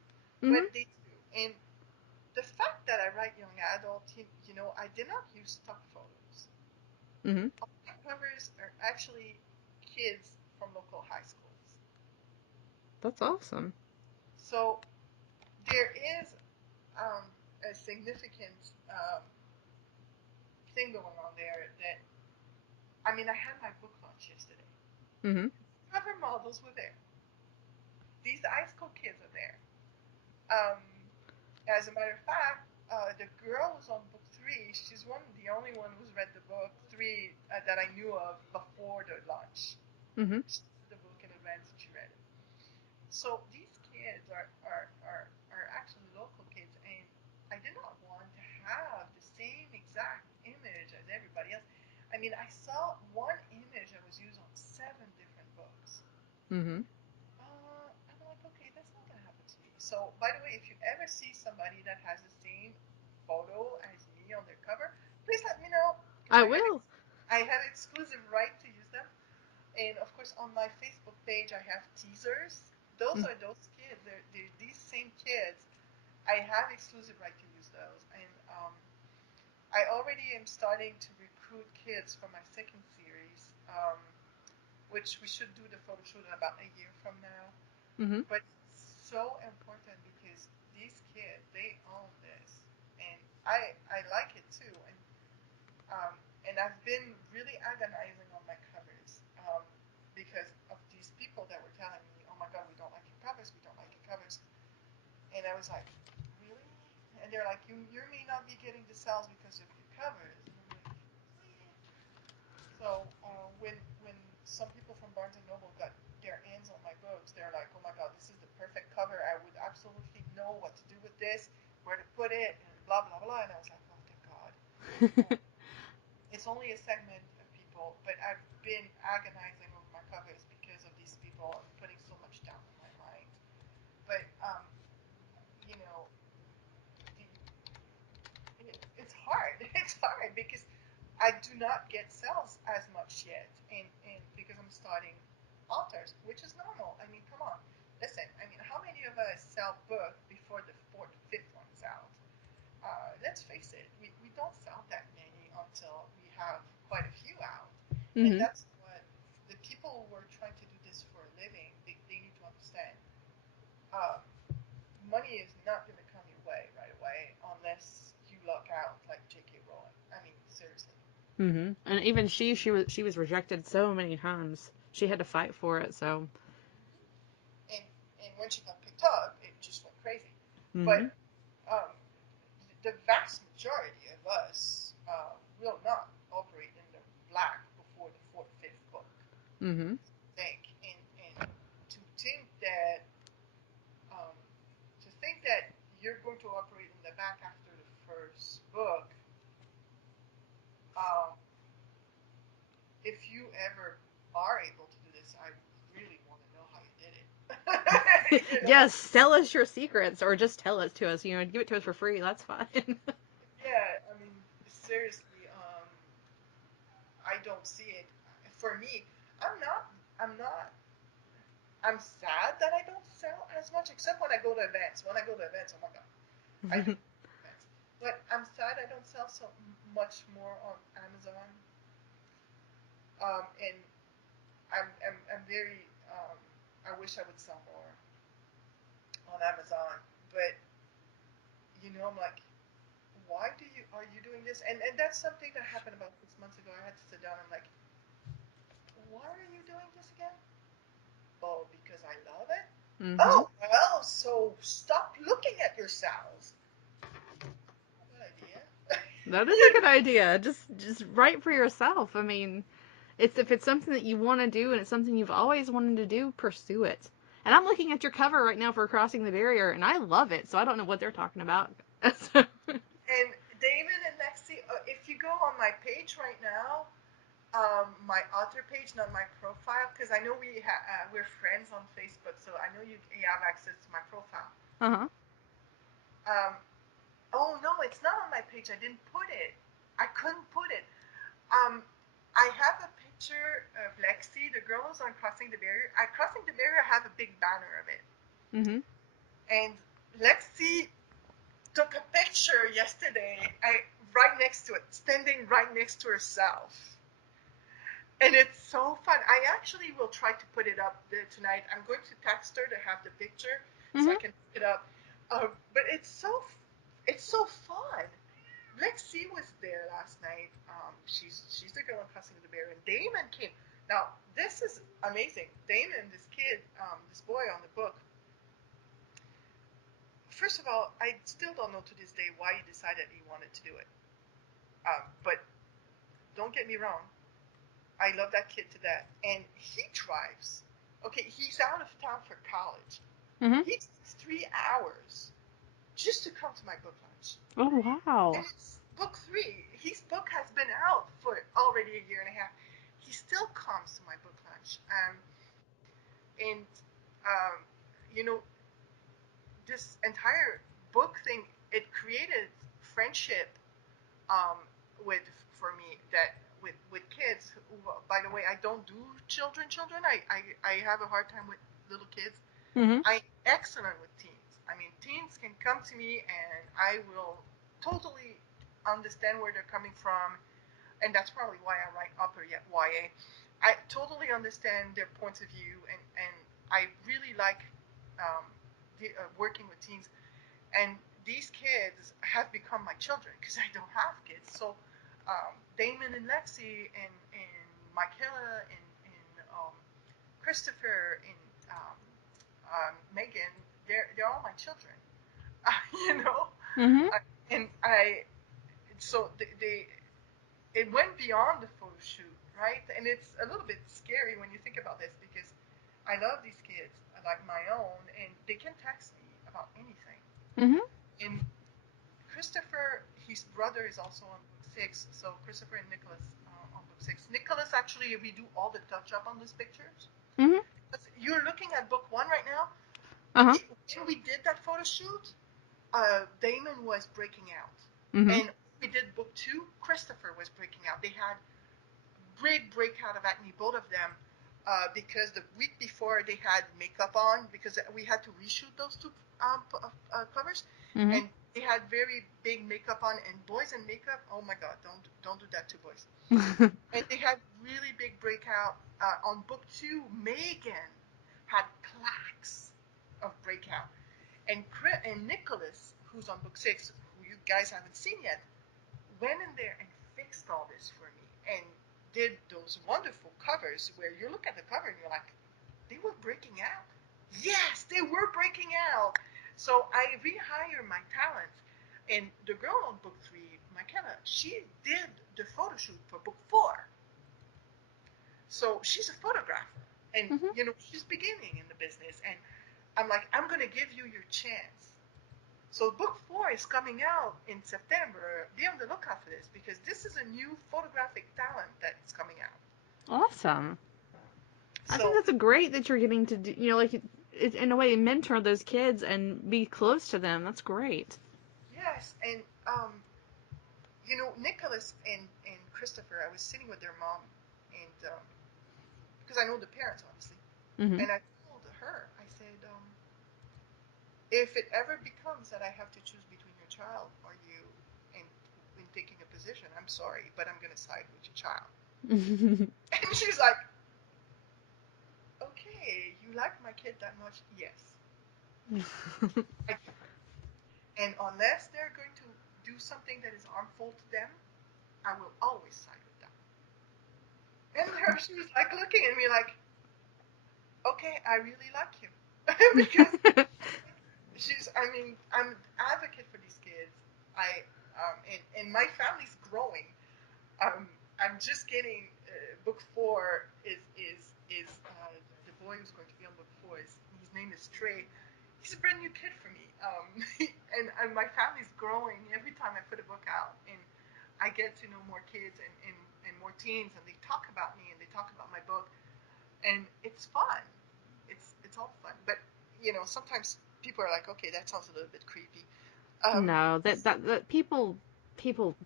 Mhm. But they do, and the fact that I write young adult, I did not use stock photos. Mhm. All my covers are actually kids from local high schools. That's awesome. So there is a significant thing going on there that, I mean, I had my book launch yesterday. Mhm. Cover models were there. These high school kids are there. Um, as a matter of fact, the girl who's on book three, she's the only one who's read the book three that I knew of before the launch. Mhm. She read the book in advance and she read it. So these kids are actually local kids, and I did not want to have the same exact image as everybody else. I mean, I saw one image that was used on 7 different books. Mhm. I'm like, okay, that's not gonna happen to me. So, by the way, if you ever see somebody that has the same photo as me on their cover, please let me know because I will. I have exclusive right to use them. And of course, on my Facebook page, I have teasers. Those Mm. are those kids. They're these same kids. I have exclusive right to use those, and I already am starting to recruit kids for my second series, which we should do the photo shoot in about a year from now. Mhm. But it's so important because these kids, they own this, and I like it too. And I've been really agonizing on my covers because of these people that were telling me, "Oh my God, we don't like your covers. We don't like your covers." And I was like, "Really?" And they're like, "You may not be getting the sales because of your covers." And I'm like, "Really?" So when some people from Barnes and Noble got their hands on my books, they're like, "Oh my God, this is the perfect cover. I would absolutely know what to do with this, where to put it, and blah blah blah." And I was like, "Oh, thank God." Uh, it's only a segment of people, but I've been agonizing over my covers because of these people and putting so much down on my mind. But you know, the, it's hard. It's hard because I do not get sales as much yet, and because I'm starting authors, which is normal. I mean, come on, listen. I mean, how many of us sell book before the fourth, fifth one is out? Let's face it, we don't sell that many until we have quite a few out. And Mhm. that's what the people who are trying to do this for a living, they need to understand. Um, money is not going to come your way right away unless you luck out like J.K. Rowling. I mean, seriously. And even she was rejected so many times. She had to fight for it. So. And and when she got picked up, it just went crazy. Mhm. But um, the vast majority of us will not operate in the black before the fourth, fifth book. Mhm. Think and to think that um, to think that you're going to operate in the back after the first book, um, if you ever are able to do this, I really want to know how you did it. you know? Yes, tell us your secrets, or just tell it to us. Give it to us for free. That's fine. Yeah, I mean, seriously, I don't see it. For me, I'm not. I'm not. I'm sad that I don't sell as much, except when I go to events. When I go to events, oh my god, I do events. But I'm sad I don't sell so much more on Amazon. And I'm very. I wish I would sell more on Amazon, but I'm like, why are you doing this? And that's something that happened about 6 months ago. I had to sit down and like, why are you doing this again? Oh, because I love it. Mhm. Oh, well, so stop looking at yourselves. Good idea. That is a good idea. Just write for yourself. I mean, if it's something that you want to do and it's something you've always wanted to do, pursue it. And I'm looking at your cover right now for Crossing the Barrier, and I love it. So I don't know what they're talking about. So, And David and Lexi, if you go on my page right now, my author page, not my profile, because I know we're friends on Facebook, so I know you have access to my profile. uh-huh. Um, oh no, it's not on my page. I didn't put it. I couldn't put it. Um, I have a picture of Lexi, the girl who's on Crossing the Barrier. At Crossing the Barrier, I have a big banner of it, Mhm. and Lexi took a picture yesterday. Right next to it, standing right next to herself. And it's so fun. I actually will try to put it up there tonight. I'm going to text her to have the picture so I Mhm. can put it up. But it's so fun. Lexi was there last night. She's the girl in Crossing the Bear, and Damon came. Now this is amazing. Damon, this kid, this boy on the book. First of all, I still don't know to this day why he decided he wanted to do it. But don't get me wrong, I love that kid to death. And he drives. Okay, he's out of town for college. Mhm. He takes 3 hours just to come to my book launch. Oh And wow. it's book three. His book has been out for already a year and a half. He still comes to my book launch. And um, you know, this entire book thing, it created friendship um, with for me that with kids who, by the way, I don't do children. I have a hard time with little kids. Mhm. I'm excellent with teens. I mean, teens can come to me and I will totally understand where they're coming from, and that's probably why I write upper yet YA. I totally understand their points of view, and I really like working with teens. And these kids have become my children because I don't have kids. So Damon and Lexi and Michaela and Christopher and Megan, they're all my children. you know, Mhm. and I so they it went beyond the photo shoot, right? And it's a little bit scary when you think about this because I love these kids like my own, and they can text me about anything. Mhm. And Christopher, his brother, is also on book six. So Christopher and Nicholas on book six. Nicholas actually redo all the touch up on these pictures. Mhm. You're looking at book one right now. Uh huh. When we did that photo shoot, Damon was breaking out, Mhm. and we did book two. Christopher was breaking out. They had big breakout of acne, both of them, because the week before they had makeup on because we had to reshoot those two covers, Mhm. and they had very big makeup on. And boys in makeup, oh my god, don't do that to boys. And they had really big breakout on book two. Megan had plaques of breakout, And Nicholas, who's on book 6, who you guys haven't seen yet, went in there and fixed all this for me and did those wonderful covers where you look at the cover and you're like, they were breaking out. Yes, they were breaking out. So I rehire my talent. And the girl on book 3, Michaela, she did the photo shoot for book 4. So she's a photographer. And, Mm-hmm. she's beginning in the business. And I'm like, I'm going to give you your chance. So book 4 is coming out in September. Be on the lookout for this because this is a new photographic talent that's coming out. Awesome. I think So that's great that you're getting to do, like, in a way, mentor those kids and be close to them. That's great. yes, and Nicholas and Christopher, I was sitting with their mom, and because I know the parents obviously, Mm-hmm. and I told her, I said, if it ever becomes that I have to choose between your child or you, and in taking a position, I'm sorry, but I'm gonna side with your child. And she's like, okay, you like my kid that much? Yes. I do. And unless they're going to do something that is harmful to them, I will always side with them. And her, she was like looking at me like, okay, I really like you. Because I mean, I'm an advocate for these kids. And my family's growing. I'm just getting book 4 is the boy who's going to be on book 4 his name is Trey. He's a brand new kid for me. And my family's growing every time I put a book out, and I get to know more kids and more teens, and they talk about me and they talk about my book, and it's fun. It's all fun, but sometimes people are like, okay, that sounds a little bit creepy. Um, No, that people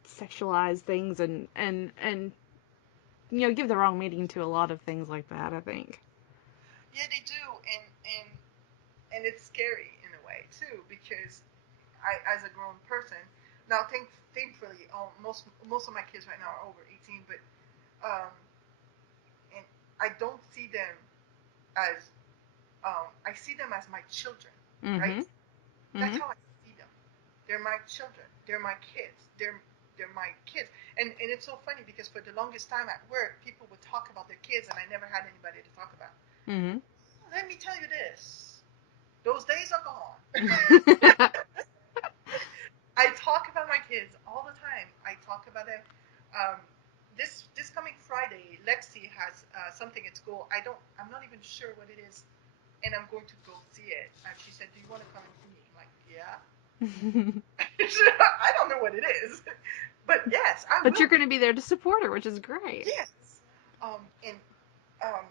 sexualize things and give the wrong meaning to a lot of things like that, I think. yeah, they do, and it's scary in a way too because as a grown person now, thankfully, most of my kids right now are over 18, but um, and I don't see them as I see them as my children, right? Mm-hmm. That's Mm-hmm. how I see them. They're my children. They're my kids. They're my kids. And it's so funny because for the longest time at work, people would talk about their kids, and I never had anybody to talk about. Mm-hmm. Let me tell you this: those days are gone. I talk about my kids all the time. I talk about them. Um, this coming Friday, Lexi has something at school. I'm not even sure what it is, and I'm going to go see it. And she said, "Do you want to come and see me?" I'm like, "Yeah." I don't know what it is, but yes, I But will you're be. going to be there to support her, which is great. Yes, and um,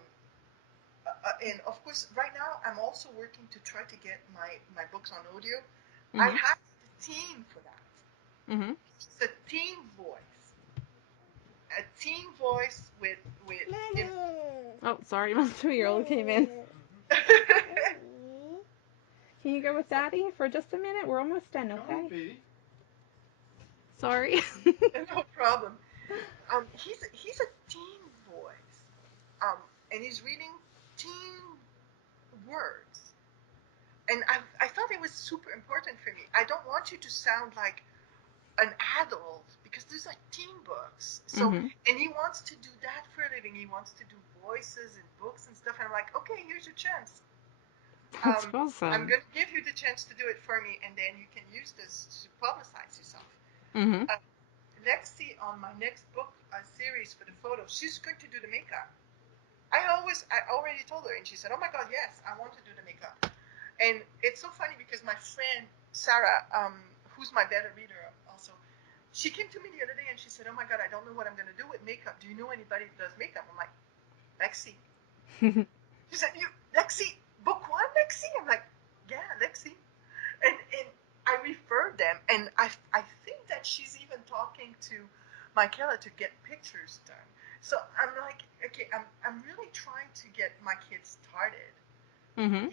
and of course, right now I'm also working to try to get my books on audio. I Mm-hmm. have the team for that. Mm-hmm. It's a team voice, with Oh, sorry, my 2-year-old came in. Can you go with so, Daddy for just a minute? We're almost done, okay? Sorry. no problem. He's a teen voice, and he's reading teen words. And I thought it was super important for me. I don't want you to sound like an adult because these are teen books. So, Mm-hmm. and he wants to do that for a living. He wants to do voices and books and stuff. And I'm like, okay, here's your chance. That's I'm awesome. going to give you the chance to do it for me, and then you can use this to publicize yourself. Mm-hmm. Uh, Lexi, on my next book series for the photos, she's going to do the makeup. I already told her, and she said, "Oh my God, yes, I want to do the makeup." And it's so funny because my friend Sarah, who's my better reader also, she came to me the other day and she said, "Oh my God, I don't know what I'm going to do with makeup. Do you know anybody that does makeup?" I'm like, "Lexi." She said, "You, Lexi, book 1, Lexi?" I'm like, "Yeah, Lexi." And I referred them, and I think that she's even talking to Michaela to get pictures done. So I'm like, okay, I'm really trying to get my kids started. Mm-hmm.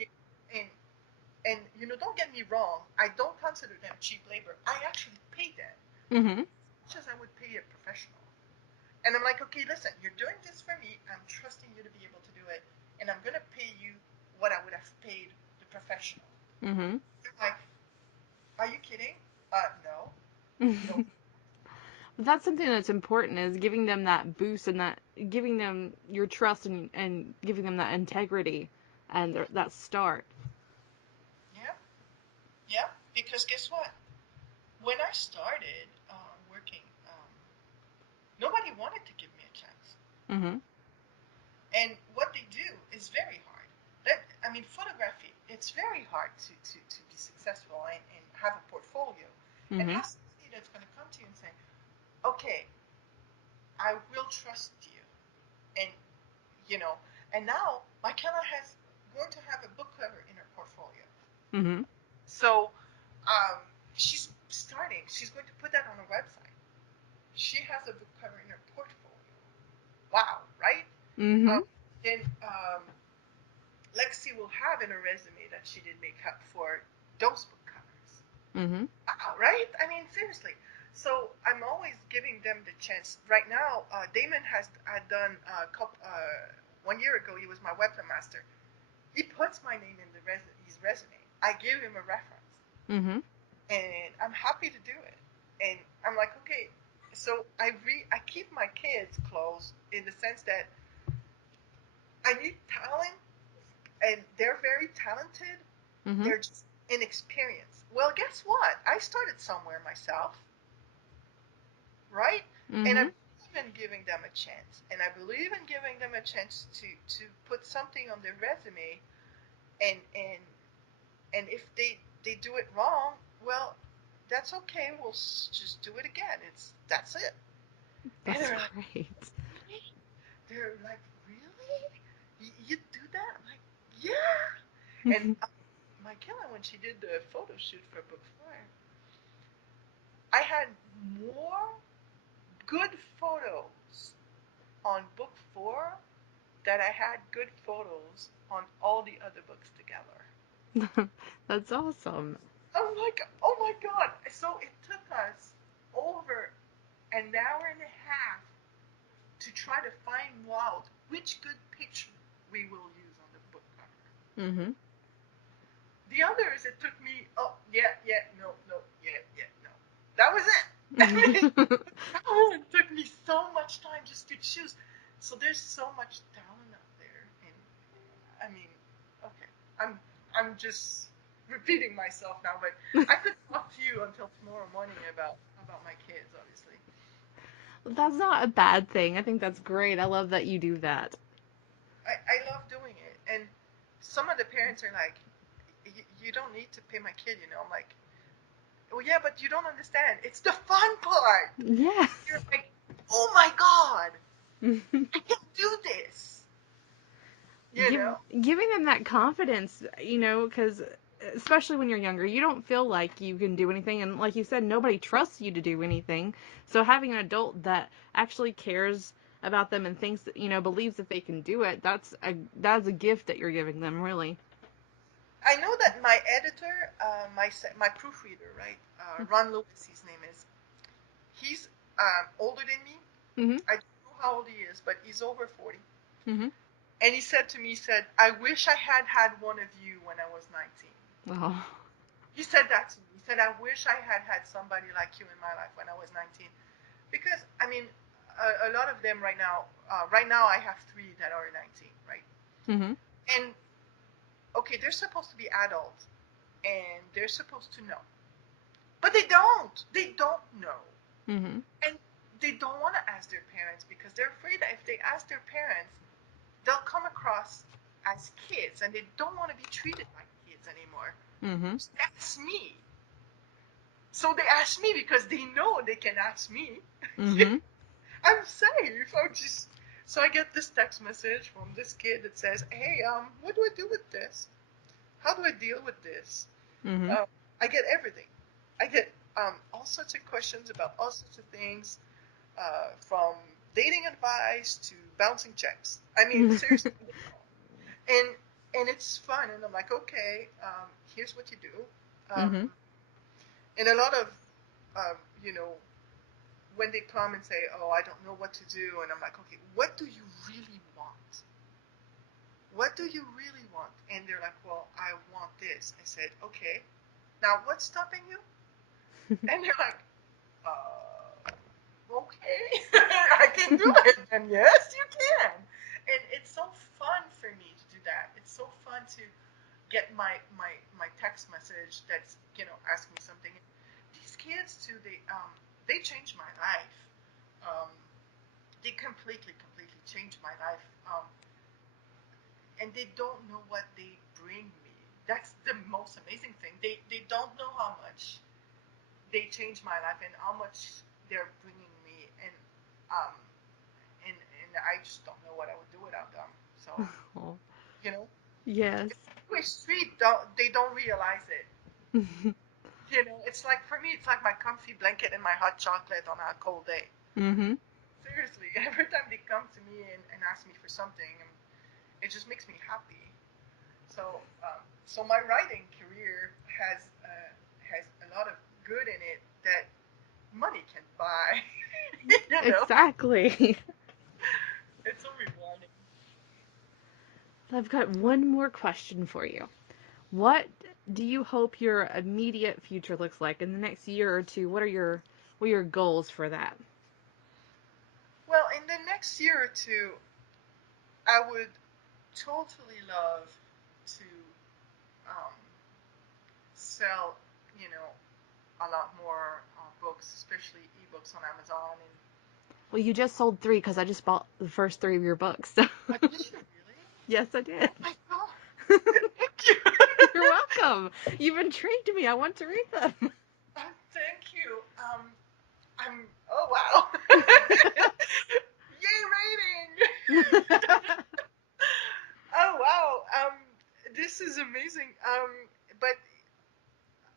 And don't get me wrong, I don't consider them cheap labor. I actually pay them Mm-hmm. as much as I would pay a professional. And I'm like, okay, listen, you're doing this for me. I'm trusting you to be able to do it, and I'm gonna pay you what I would have paid the professional. Mm-hmm. like, are you kidding? No, you don't. But that's something that's important is giving them that boost and that giving them your trust and giving them that integrity and that start. Yeah, yeah. Because guess what? When I started working, nobody wanted to give me a chance. Mhm. And what they do is very hard. I mean, photography, it's very hard to be successful and have a portfolio and Mhm. have somebody that's going to come to you and say, okay, I will trust you. And, you know, and now Michaela has going to have a book cover in her portfolio. Mhm. So um, she's starting, she's going to put that on her website. She has a book cover in her portfolio. Wow, right? Mhm. Um, then Lexi will have in her resume that she did makeup for those book covers. Mhm. Wow, right? I mean, seriously. So I'm always giving them the chance. Right now, Damon had done a couple, 1 year ago. He was my webmaster. He puts my name in his resume. I give him a reference, Mhm. and I'm happy to do it. And I'm like, okay. So I keep my kids close in the sense that I need talent, and they're very talented. Mhm. They're just inexperienced. Well, guess what? I started somewhere myself, right? And I Mhm. believe in giving them a chance. And I believe in giving them a chance to put something on their resume, and if they do it wrong, well, that's okay. We'll just do it again. That's it. And That's they're like, great. really? They're like, really? You do that? I'm like, yeah. And Michaela, when she did the photo shoot for book 4, I had more good photos on book 4 than I had good photos on all the other books together. That's awesome. I'm like, oh my god. So it took us over an hour and a half to try to find out which good picture we will use on the book cover. Mhm. The others, it took me, oh, yeah, yeah, no, no, yeah, yeah, no. That was it. I mean, it took me so much time just to choose. So there's so much talent out there. And I mean, okay, I'm just repeating myself now, but I could talk to you until tomorrow morning about my kids, obviously. That's not a bad thing. I think that's great. I love that you do that. I love doing it. And some of the parents are like, you don't need to pay my kid, you know. I'm like, well, yeah, but you don't understand. It's the fun part. You're Yes. like, oh my god, I can do this. You Give know? giving them that confidence, because especially when you're younger, you don't feel like you can do anything, and like you said, nobody trusts you to do anything. So having an adult that actually cares about them and thinks that believes that they can do it, that's a gift that you're giving them, really. I know that my editor, my proofreader, right? Ron Lewis, his name is. He's older than me. Mhm. I don't know how old he is, but he's over 40. Mhm. And he said to me, he said, I wish I had had one of you when I was 19. Oh. He said that to me. He said, I wish I had had somebody like you in my life when I was 19. Because, I mean, a lot of them right now I have 3 that are 19, right? Mhm. And, okay, they're supposed to be adults and they're supposed to know. But they don't. They don't know. Mhm. And they don't want to ask their parents because they're afraid that if they ask their parents, they'll come across as kids and they don't want to be treated like kids anymore. Mhm. So that's me. So they ask me because they know they can ask me. Mhm. I'm safe. So I get this text message from this kid that says, "Hey, what do I do with this? How do I deal with this?" Mhm. Um, I get everything. I get all sorts of questions about all sorts of things, from dating advice to bouncing checks. I mean, seriously, and it's fun. And I'm like, okay, here's what you do. Mhm. And a lot of, um, you know, when they come and say, "Oh, I don't know what to do," and I'm like, "Okay, what do you really want? What do you really want?" And they're like, "Well, I want this." I said, "Okay. Now, what's stopping you? And they're like, okay, I can do it. And yes, you can. And it's so fun for me to do that. It's so fun to get my text message that's asking me something. These kids too, they changed my life. Um, they completely changed my life. And they don't know what they bring me. That's the most amazing thing. They don't know how much they changed my life and how much they're bringing me. Um, and I just don't know what I would do without them. So Oh, you know, yes. we're sweet. They don't realize it. It's like for me, it's like my comfy blanket and my hot chocolate on a cold day. Mm-hmm. Seriously, every time they come to me and ask me for something, it just makes me happy. So my writing career has a lot of good in it that money can buy. you know, Exactly. it's so rewarding. So I've got one more question for you. What do you hope your immediate future looks like in the next year or two? What are your goals for that? Well, in the next year or two, I would totally love to um, sell, you know, a lot more books, especially ebooks on Amazon. And Well, you just sold three because I just bought the first three of your books. So did you really? yes, I did. Oh my god! Thank you. You're welcome. You've intrigued me. I want to read them. Thank you. I'm. Oh wow! Yay rating! Oh wow! This is amazing. But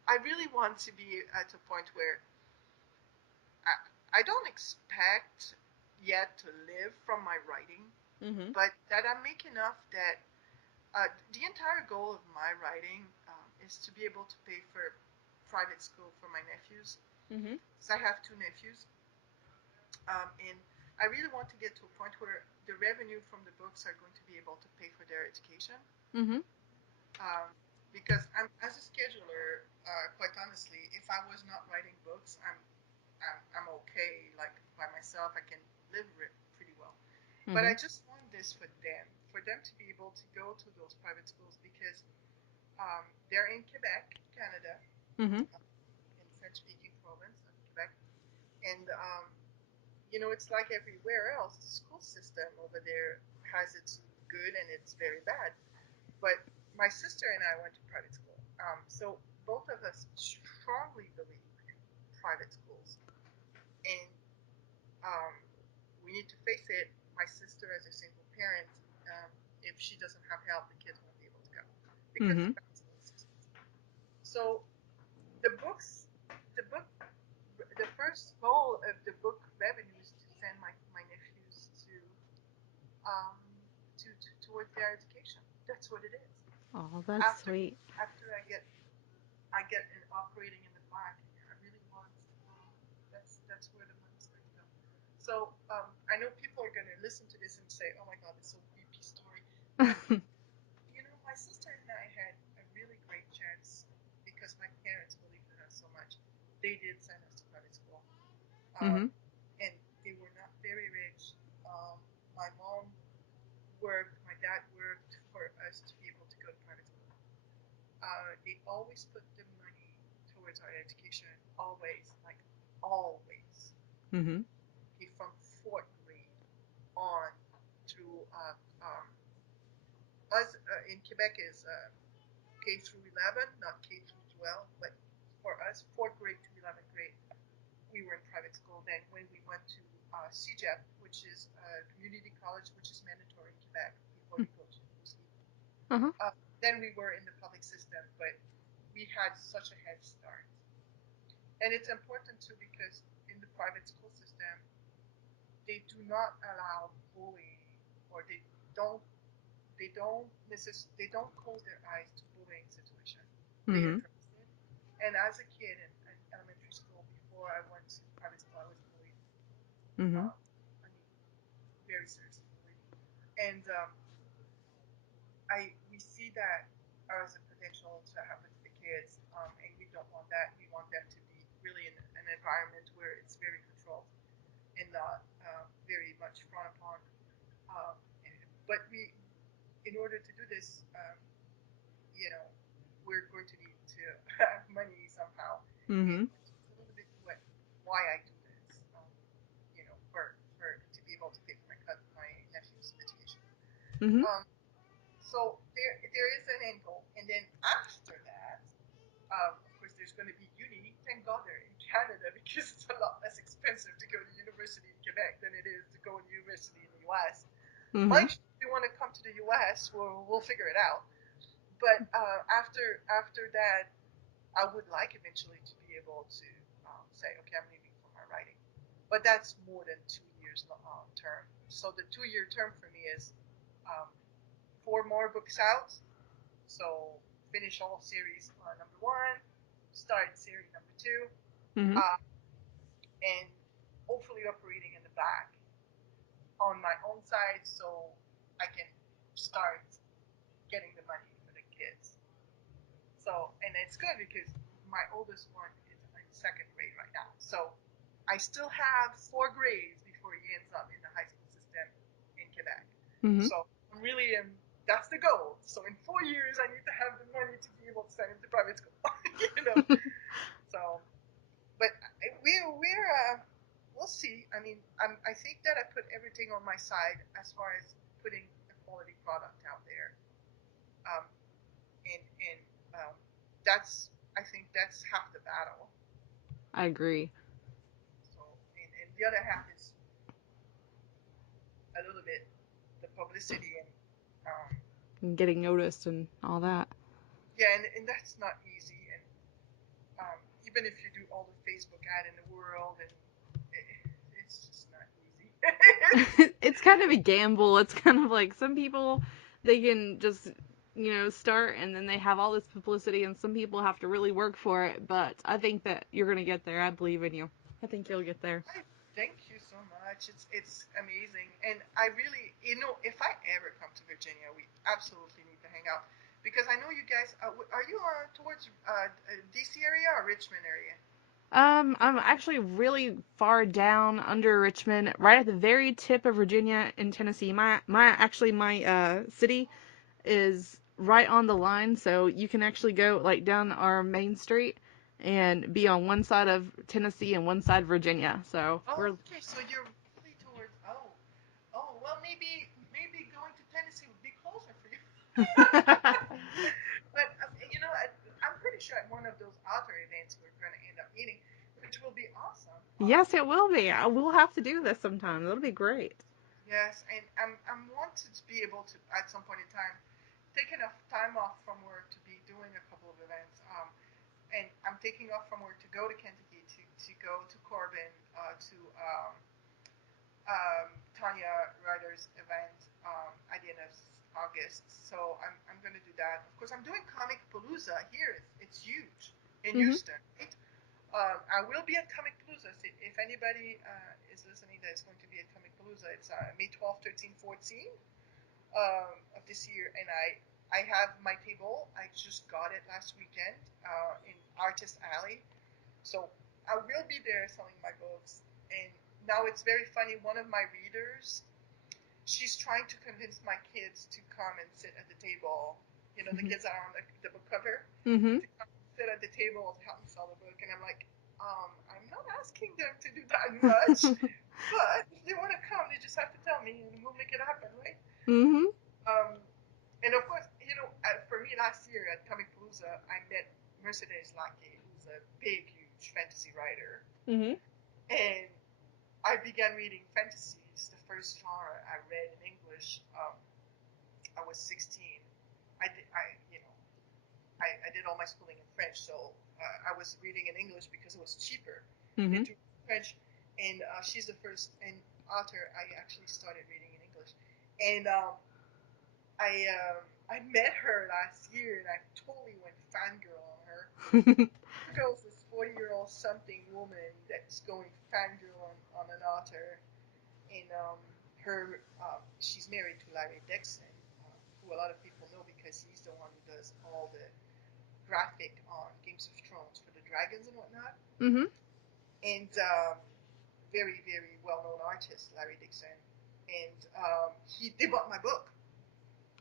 I really want to be at a point where I don't expect yet to live from my writing, Mhm. but that I make enough that the entire goal of my writing is to be able to pay for private school for my nephews. Mhm. So I have two nephews, and I really want to get to a point where the revenue from the books are going to be able to pay for their education. Mhm. Um, because as a scheduler, quite honestly, if I was not writing books, I'm okay. Like by myself, I can live pretty well. But I Mhm. just want this for them to be able to go to those private schools because they're in Quebec, Canada, Mhm. in French-speaking province of Quebec, and it's like everywhere else. The school system over there has its good and its very bad. But my sister and I went to private school, so both of us strongly believe in private schools, and um, we need to face it. My sister, as a single parent, if she doesn't have help, the kids won't be able to go because the Mhm. private school system. So the books, the book, the first goal of the book revenue is to send my nephews um, towards their education. That's what it is. Oh, that's After sweet. after I get an operating in the black, I really want. That's where the money's going to go. So I know people are going to listen to this and say, "Oh my God, it's so creepy story," but my sister and I had a really great chance because my parents believed in us so much. They did send us to private school, um, Mhm. and they were not very rich. My mom worked, my dad worked for us to be able to go to private school. They always put the money towards our education, always, like always. Mhm. Okay, from fourth grade on through us in Quebec is K through 11, not K through 12, but for us, fourth grade to 11th grade, we were in private school. Then when we went to CEGEP, which is community college, which is mandatory in Quebec before you go to university, Uh-huh. then we were in the public system, but we had such a head start. And it's important too because in the private school system, they do not allow bullying, or don't they don't close their eyes to bullying situation. They Mhm. address it. And as a kid in elementary school, before I went to private school, I was bullied. Mhm. Uh, I mean, very seriously bullied. And we see that as a potential to happen to the kids, and we we don't want that. We want them to be really in an environment where it's very controlled and not very much frowned upon. Um, but in order to do this, you know, we're going to need to have money somehow, and Mm-hmm. it's a little bit why I do this. For to be able to pay for my nephew's education. Mm-hmm. Um, so there is an end goal, and then after that, of course, there's going to be uni. Thank God they're in Canada because it's a lot less expensive to go to university in Quebec than it is to go to university in the U.S. Mm-hmm. Mind you, if you want to come to the U.S., we'll figure it out. But after that, I would like eventually to be able to say, okay, I'm leaving for my writing. But that's more than 2 years term. So the 2 year term for me is um, four more books out. So finish all series number one, start series number two, Mm-hmm. uh, and hopefully operating in the back on my own side so I can start getting the money for the kids. So, and it's good because my oldest one is in second grade right now. So I still have 4 grades before he ends up in the high school system in Quebec. Mm-hmm. So I'm really, that's the goal. So in 4 years, I need to have the money to be able to send him to private school. you know. So, but we'll see. I mean, I think that I put everything on my side as far as putting a quality product out there. Um, and that's I think that's half the battle. I agree. So and the other half is a little bit the publicity and And getting noticed and all that. yeah, and that's not easy. And even if you do all the Facebook ad in the world, and it, it's just not easy. It's kind of a gamble. It's kind of like some people, they can just, start and then they have all this publicity, and some people have to really work for it. But I think that you're going to get there. I believe in you. I think you'll get there. I thank you so much. It's amazing, and I really, if I ever come to Virginia, we absolutely need to hang out because I know you guys. Are you towards DC area or Richmond area? I'm actually really far down under Richmond, right at the very tip of Virginia and Tennessee. My city is right on the line, so you can actually go like down our main street and be on one side of Tennessee and one side Virginia. So Oh, we're okay. So you're really towards. Oh. Well, maybe going to Tennessee would be closer for you. But I'm pretty sure at one of those other events we're going to end up meeting, which will be awesome. Yes, it will be. We'll have to do this sometime. It'll be great. Yes, and I'm wanted to be able to at some point in time take enough time off from work to be doing a couple of events. And I'm taking off from work to go to Kentucky to go to Corbin to Tanya Ryder's event at the end of August. So I'm going to do that. Of course, I'm doing Comic Palooza here. It's huge in Hmm. Houston. Right? I will be at Comic Palooza. So if anybody is listening that is going to be at Comic Palooza, it's May 12th, 13th, 14th of this year. And I have my table. I just got it last weekend in Artist Alley. So I will be there selling my books. And now it's very funny. One of my readers, she's trying to convince my kids to come and sit at the table. The Hmm. kids that are on the book cover Hmm. to come and sit at the table to help me sell the book. And I'm like, I'm not asking them to do that much, but if they want to come, they just have to tell me, and we'll make it happen, right? Hmm. Um, and of course, for me last year at Comic Palooza, I met Mercedes Lackey, who's a big, huge fantasy writer, Hmm. and I began reading fantasy. It's the first genre I read in English. I was 16. I did, I did all my schooling in French, so I was reading in English because it was cheaper than Hmm. to read French. And she's the first author I actually started reading in English. And I met her last year, and I totally went fangirl on her. Here goes this 40-year-old something woman that's going fangirl on an author, and she's married to Larry Dixon, who a lot of people know because he's the one who does all graphic on Games of Thrones for the dragons and whatnot. Mm-hmm. And very, very well-known artist, Larry Dixon. And they bought my book.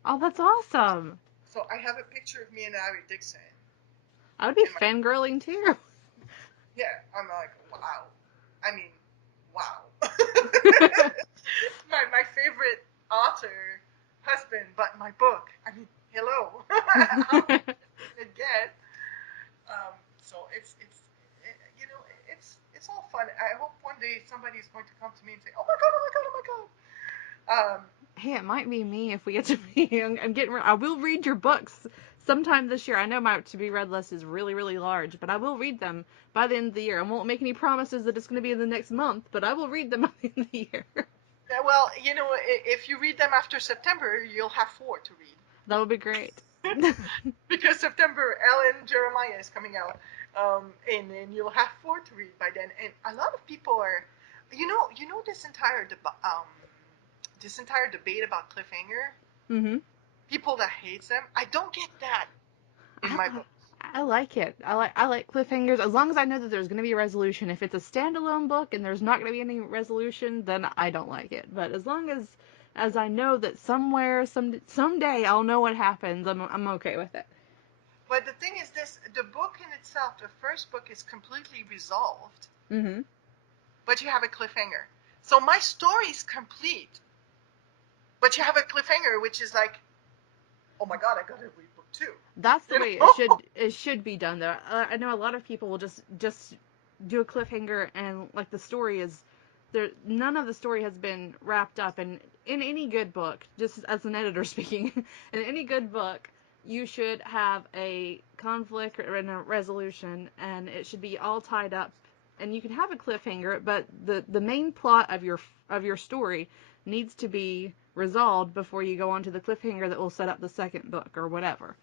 Oh, that's awesome. So I have a picture of me and Larry Dixon. I would be And fangirling too. yeah, I'm like, wow. I mean, wow. My favorite author husband bought my book. I mean, hello. How did it get? So you know, it's all fun. I hope one day somebody's going to come to me and say, oh my god, oh my god, oh my god. Hey, it might be me if we get to be. I'm getting. I will read your books sometime this year. I know my to be read list is really, really large, but I will read them by the end of the year. I won't make any promises that it's going to be in the next month, but I will read them by the end of the year. Well, you know, if you read them after September, you'll have 4 to read. That would be great. Because September, Ellen Jeremiah is coming out, and you'll have 4 to read by then. And a lot of people are, you know this entire debate about cliffhanger. Mm-hmm. People that hates them. I don't get that in my I, book. I like it. I like cliffhangers as long as I know that there's going to be a resolution. If it's a standalone book and there's not going to be any resolution, then I don't like it. But as long as I know that somewhere someday I'll know what happens, I'm okay with it. But the thing is this: the book in itself, the first book, is completely resolved, Mm-hmm. but you have a cliffhanger. So my story is complete, but you have a cliffhanger, which is like, oh my god, I gotta read book 2. That's the You way know? it should be done though. I know a lot of people will just do a cliffhanger and like the story is there. None of the story has been wrapped up, and in any good book, just as an editor speaking, in any good book, you should have a conflict and a resolution, and it should be all tied up. And you can have a cliffhanger, but the main plot of your story needs to be resolved before you go on to the cliffhanger that will set up the second book or whatever.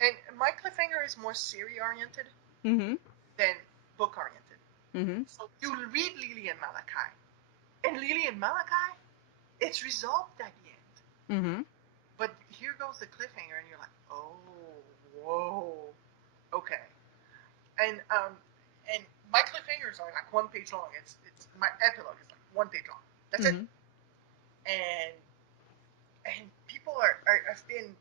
And my cliffhanger is more series oriented Mm-hmm. than book oriented. Mm-hmm. So you read Lily and Malachi, and Lily and Malachi, it's resolved at the end. Mm-hmm. But here goes the cliffhanger, and you're like, oh, whoa, okay. And my cliffhangers are like 1 page long. It's my epilogue is like 1 page long. That's it. Mm-hmm. And people are have been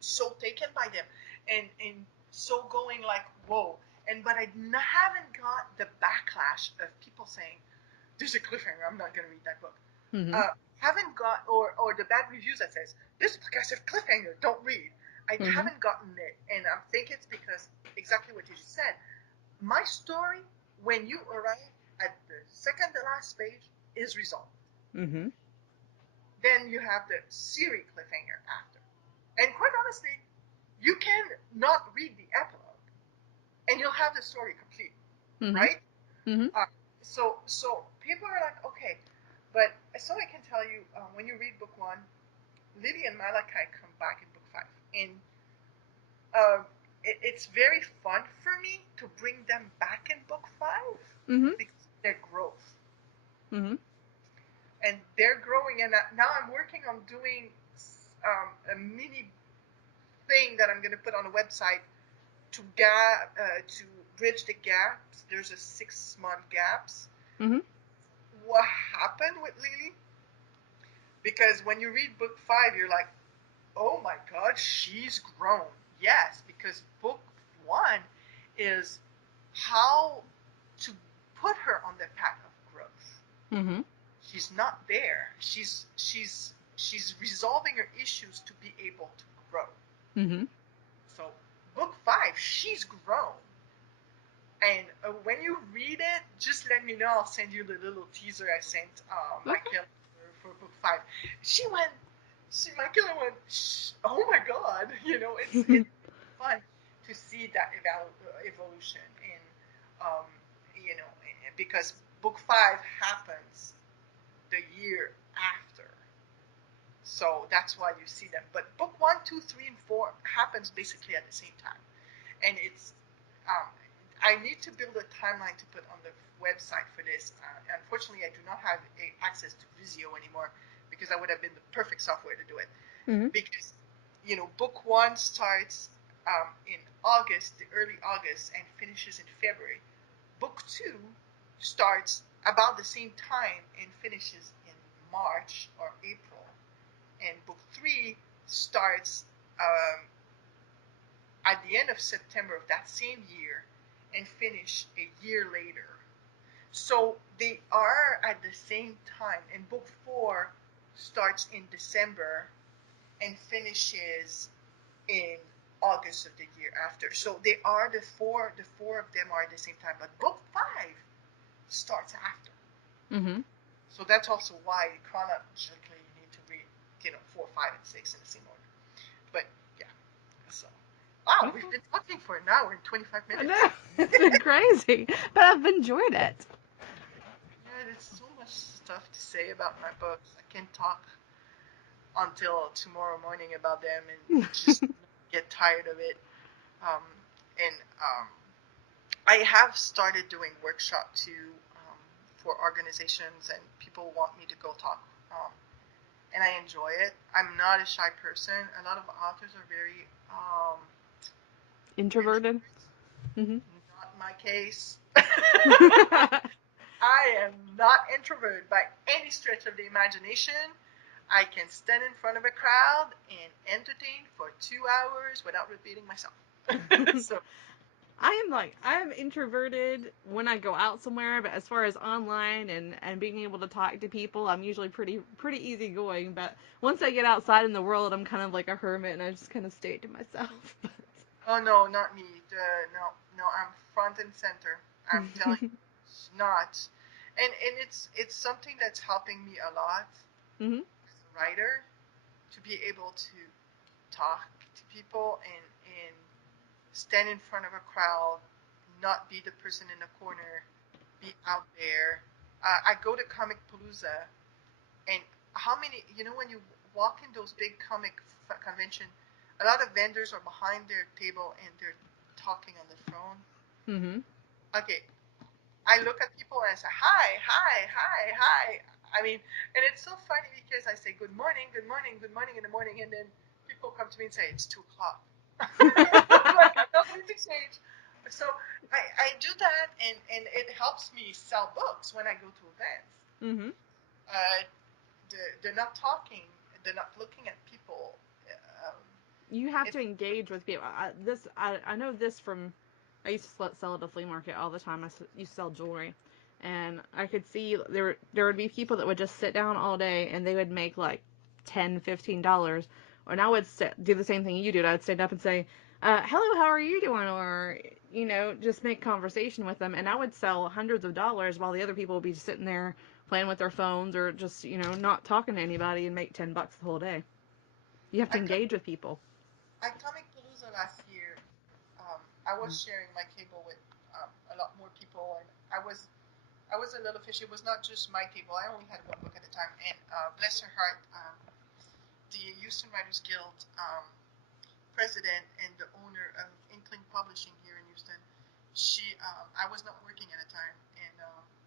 so taken by them, and so going like whoa. But I haven't got the backlash of people saying there's a cliffhanger. I'm not gonna read that book. Mm-hmm. Haven't got or the bad reviews that says this book has a cliffhanger. Don't read. I Mm-hmm. haven't gotten it, and I think it's because exactly what you just said. My story, when you arrive at the second to last page, is resolved. Mm-hmm. Then you have the series cliffhanger after. And quite honestly, you can not read the epilogue, and you'll have the story complete, Mm-hmm. right? Mm-hmm. So people are like, okay, but so I can tell you, when you read book 1, Lily and Malachi come back in book 5, and uh, it's very fun for me to bring them back in book 5 Mm-hmm. because of their growth. Mm-hmm. And they're growing, and now I'm working on doing a mini thing that I'm going to put on a website to bridge the gaps. There's a 6-month gaps. Mm-hmm. What happened with Lily? Because when you read book 5, you're like, oh my god, she's grown. Yes, because book 1 is how to put her on the path of growth. Mm-hmm. She's not there. She's resolving her issues to be able to grow. Mm-hmm. So book 5, she's grown. And when you read it, just let me know. I'll send you the little teaser I sent my Okay. killer for book 5. My killer went, oh my god, it's fun to see that evolution in, um, because book 5 happens the year after. So that's why you see them. But book 1, 2, 3, and 4 happens basically at the same time. And it's, I need to build a timeline to put on the website for this. Unfortunately, I do not have access to Visio anymore because that would have been the perfect software to do it. Mm-hmm. Because, book 1 starts in August, the early August, and finishes in February. Book two starts about the same time and finishes in March or April. And book three starts at the end of September of that same year and finish a year later. So they are at the same time. And book four starts in December and finishes in August of the year after. So they are the four of them are at the same time. But book five starts after. Mm-hmm. So that's also why chronologically you need to read, 4, 5, and 6 in the same order. But yeah, so wow, we've Okay. been talking for an hour and 25 I minutes. know. It's been crazy, but I've enjoyed it. Yeah, there's so much stuff to say about my books. I can talk until tomorrow morning about them and just get tired of it. Um, and I have started doing workshop too, for organizations, and people want me to go talk. And I enjoy it. I'm not a shy person. A lot of authors are very Introverted. introverts. Mm-hmm. Not my case. I am not introverted by any stretch of the imagination. I can stand in front of a crowd and entertain for 2 hours without repeating myself. So, I am introverted when I go out somewhere, but as far as online and being able to talk to people, I'm usually pretty easygoing. But once I get outside in the world, I'm kind of like a hermit, and I just kind of stay to myself. oh no, not me. No, no, I'm front and center. I'm telling you, it's not. And it's something that's helping me a lot Mm-hmm. as a writer to be able to talk to people and stand in front of a crowd, not be the person in the corner, be out there. I go to Comic Palooza, and how many, when you walk in those big comic convention, a lot of vendors are behind their table and they're talking on the phone. Mm-hmm. Okay, I look at people and I say, hi, hi, hi, hi. I mean, and it's so funny because I say, good morning, good morning, good morning in the morning, and then people come to me and say, it's 2 o'clock. Like, I'm not going to change. So I do that, and it helps me sell books when I go to events. Mm-hmm. Uh, they're not talking, they're not looking at people. Um, You have it, to engage with people. I know this from. I used to sell at a flea market all the time. Used to sell jewelry, and I could see there would be people that would just sit down all day and they would make like $10, $15. And I would do the same thing you did. I'd stand up and say, "Hello, how are you doing?" Or just make conversation with them. And I would sell hundreds of dollars while the other people would be just sitting there playing with their phones or just not talking to anybody and make $10 the whole day. You have to I, co- engage with people. at Comic Palooza last year, I was sharing my table with a lot more people, and I was a little fishy. It was not just my table. I only had one book at a time, and bless her heart, the Houston Writers Guild president and the owner of Inkling Publishing here in Houston, I was not working at a time, and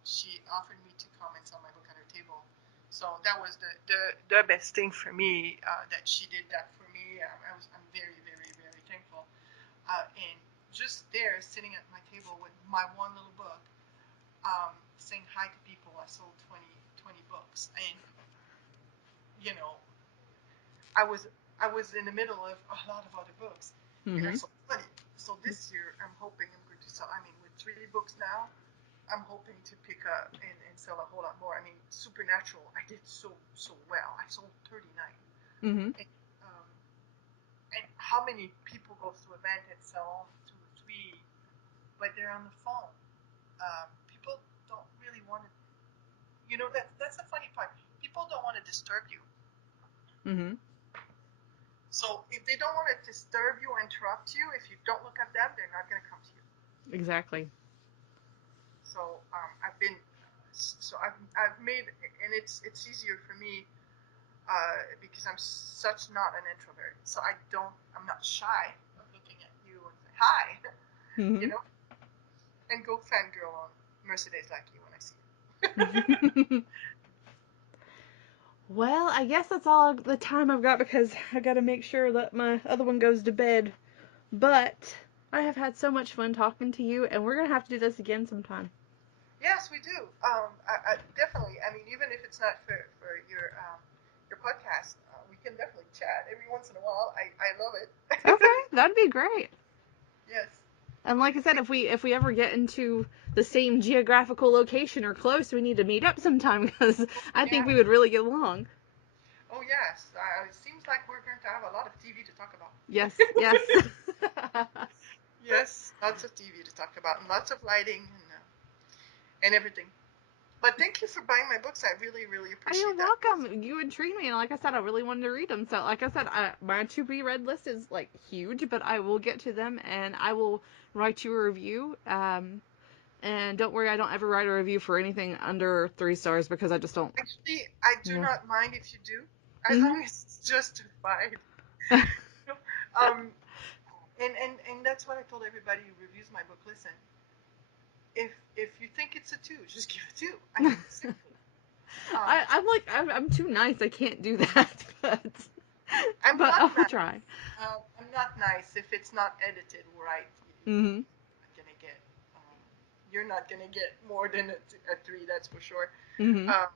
she offered me to come and sell my book at her table. So that was the best thing for me, that she did that for me. I'm very, very, very thankful. And just there, sitting at my table with my one little book, saying hi to people. I sold 20 books, and you know, I was I was in the middle of a lot of other books, and I Mm-hmm. sold 20. So this year, I'm hoping I'm going to sell. I mean, with 3 books now, I'm hoping to pick up and sell a whole lot more. I mean, Supernatural, I did so well. I sold 39. Mm-hmm. And, um, and how many people go to an event and sell 2 or 3, but they're on the phone. People don't really want to. That's the funny part. People don't want to disturb you. Mm-hmm. So if they don't want to disturb you or interrupt you, if you don't look at them, they're not going to come to you. Exactly. So I've made, and it's easier for me, because I'm such not an introvert. So I'm not shy of looking at you and say hi, you Mm-hmm. know, and go fangirl on Mercedes like you when I see Well, I guess that's all the time I've got because I got to make sure that my other one goes to bed But I have had so much fun talking to you, and we're going to have to do this again sometime. Yes, we do. I definitely. I mean, even if it's not for your podcast, we can definitely chat every once in a while. I love it. Okay, that'd be great. Yes. And like I said, if we ever get into the same geographical location or close, we need to meet up sometime because I think Yeah. we would really get along. Oh yes. It seems like we're going to have a lot of TV to talk about. Yes, yes. Yes, lots of TV to talk about and lots of writing and everything. But thank you for buying my books. I really, really You're appreciate that. welcome. You intrigued me, and like I said, I really wanted to read them. So, like I said, my to be read list is like huge, but I will get to them, and I will write you a review. And don't worry, I don't ever write a review for anything under 3 stars because I just don't. Actually, I do Yeah. not mind if you do, as Mhm. long as it's justified. And that's what I told everybody who reviews my book. Listen, if you think it's a two, just give it two. I mean, seriously. Um, I'm too nice. I can't do that, I'm but not I'll nice. try. I'm not nice if it's not edited right. Mhm. Not gonna get. Um, you're not gonna get more than a three. That's for sure. Mhm. Um,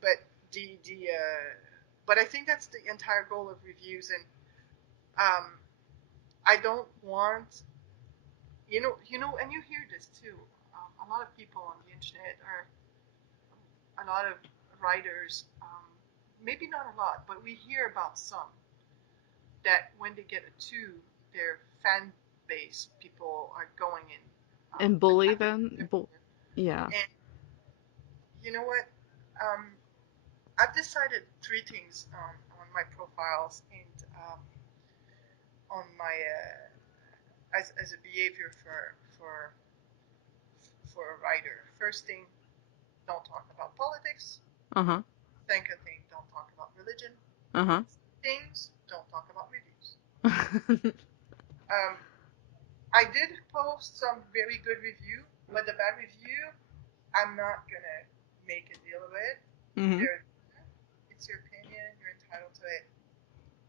but but I think that's the entire goal of reviews, and um, I don't want and you hear this too. A lot of people on the internet are a lot of writers. Maybe not a lot, but we hear about some that when they get a two, their fan base people are going in And bully attacking them. them. Yeah. And you know what? Um, I've decided three things on my profiles and on my as a behavior for a writer. First thing, don't talk about politics. Uh huh. Second thing, don't talk about religion. Uh huh. Things, don't talk about reviews. Um, I did post some very good review, but the bad review, I'm not gonna make a deal of it. Mhm. There, it's your opinion. You're entitled to it.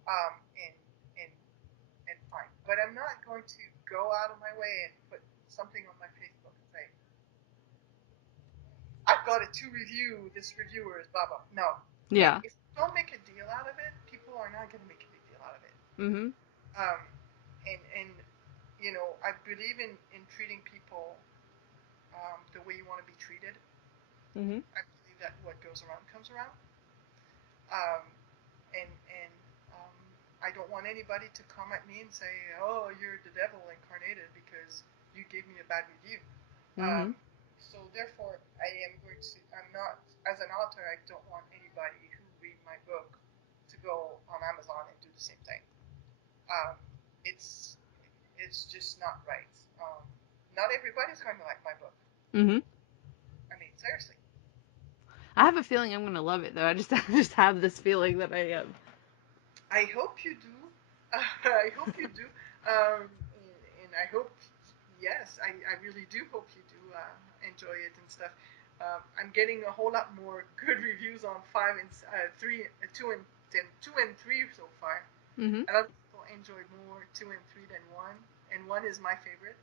Um, and and and fine. But I'm not going to go out of my way and put something on my Facebook and say, I've got a two review. This reviewer is blah blah. No. Yeah. If you don't make a deal out of it, people are not going to make a big deal out of it. Mhm. Um, and I believe in treating people the way you want to be treated. Mhm. I believe that what goes around comes around. Um, and I don't want anybody to come at me and say, "Oh, you're the devil incarnated because you gave me a bad review." Mhm. So therefore, I am going to. I'm not as an author. I don't want anybody who read my book to go on Amazon and do the same thing. Um, it's it's just not right. Not everybody's going to like my book. Mhm. I mean, seriously. I have a feeling I'm gonna love it though. I just have this feeling that I am. I hope you do. I hope you do. And I hope, yes, I really do hope you do enjoy it and stuff. I'm getting a whole lot more good reviews on five and three, two and three so far. Mhm. A lot of people enjoyed more two and three than one, and one is my favorite.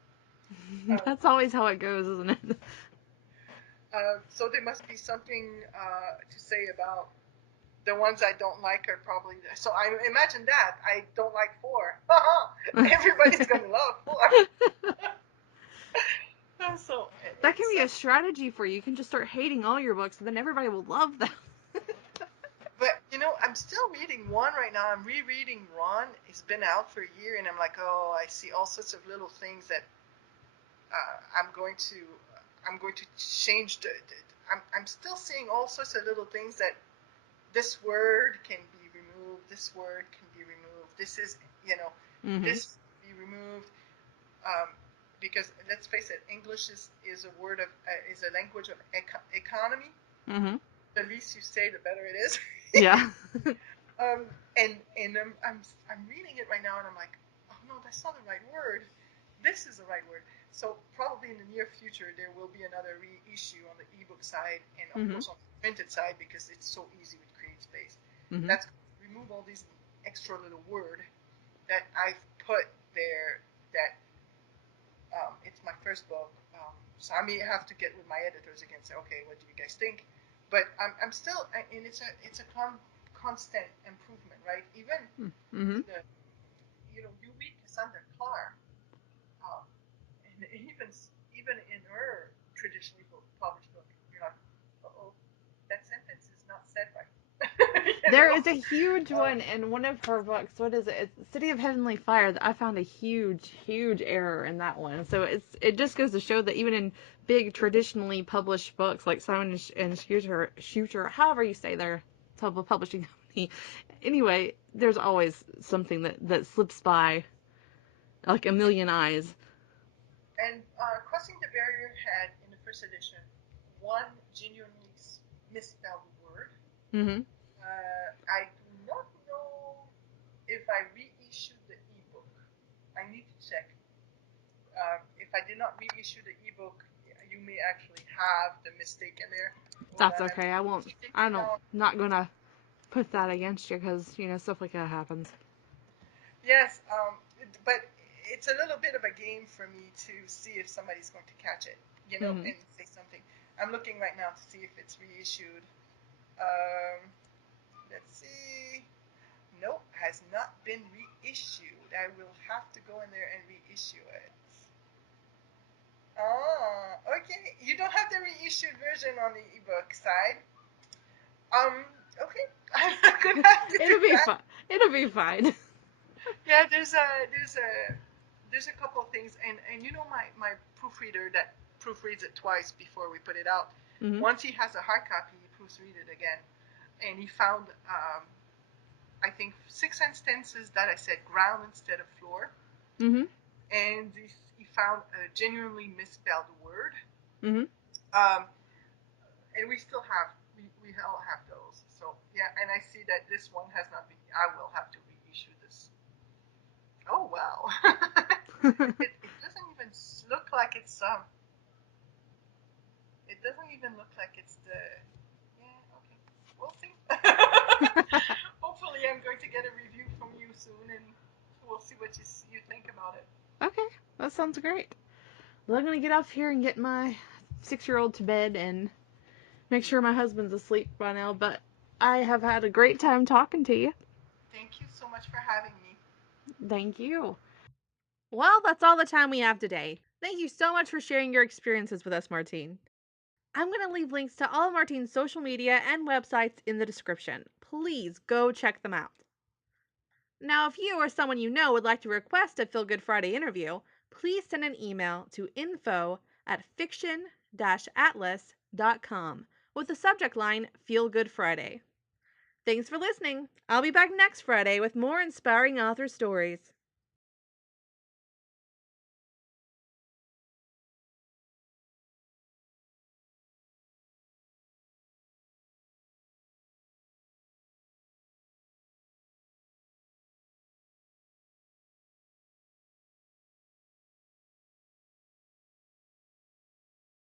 Um, That's always how it goes, isn't it? so there must be something to say about the ones I don't like are probably so. I imagine that I don't like four. Everybody's gonna love four. So That can it's be a strategy for you. You can just start hating all your books, and then everybody will love them. but I'm still reading one right now. I'm rereading Ron. It's been out for a year, and I'm like, oh, I see all sorts of little things that I'm going to change. I'm still seeing all sorts of little things that this word can be removed. This word can be removed. This is Mhm. this can be removed. Um, because let's face it, English is a word of is a language of economy. Mhm. The least you say, the better it is. Yeah. I'm reading it right now, and I'm like, oh no, that's not the right word. This is the right word. So probably in the near future there will be another reissue on the ebook side, and of Mhm. course on the printed side because it's so easy with CreateSpace. Mhm. That's remove all these extra little word that I've put there that it's my first book. So I may have to get with my editors again and say, okay, what do you guys think? But I'm still, and it's a constant improvement, right? Even Mm-hmm. the, you read Cassandra Clare, um, and even in her traditionally published book, you're like, oh, that sentence is not said right. you There know, is a huge um, one in one of her books. What is it? It's City of Heavenly Fire. I found a huge, huge error in that one. So it just goes to show that even in big traditionally published books like Simon and Schuster, however you say their publishing company, anyway, there's always something that slips by like a million eyes. and Crossing the Barrier had in the first edition one genuinely misspelled word. Mm-hmm. I do not know if I reissued the ebook. I need to check. If I did not reissue the ebook, you may actually have the mistake in there. Hold That's on, I'm okay. I won't. I checking don't. now. Not gonna put that against you because stuff like that happens. Yes, but it's a little bit of a game for me to see if somebody's going to catch it, Mm-hmm. and say something. I'm looking right now to see if it's reissued. Um, let's see. Nope, has not been reissued. I will have to go in there and reissue it. Oh, okay. You don't have the reissued version on the ebook side. Okay. I'm gonna have to do It'll be that. fun. It'll be fine. Yeah, there's a couple of things, and my proofreader that proofreads it twice before we put it out. Mm-hmm. Once he has a hard copy, he proofreads it again, and he found I think 6 instances that I said ground instead of floor, Mm-hmm. and he found a genuinely misspelled word. Mm-hmm. Um, and we all have those. So yeah, and I see that this one has not been. I will have to reissue this. Oh wow, it doesn't even look like it's. It doesn't even look like it's the. Yeah, okay, we'll see. Hopefully, I'm going to get a review from you soon, and we'll see what you think about it. Okay, that sounds great. Well, I'm gonna get off here and get my 6-year-old to bed and make sure my husband's asleep by now. But I have had a great time talking to you. Thank you so much for having me. Thank you. Well, that's all the time we have today. Thank you so much for sharing your experiences with us, Martine. I'm going to leave links to all of Martine's social media and websites in the description. Please go check them out. Now, if you or someone you know would like to request a Feel Good Friday interview, please send an email to info@fiction-atlas.com with the subject line Feel Good Friday. Thanks for listening. I'll be back next Friday with more inspiring author stories.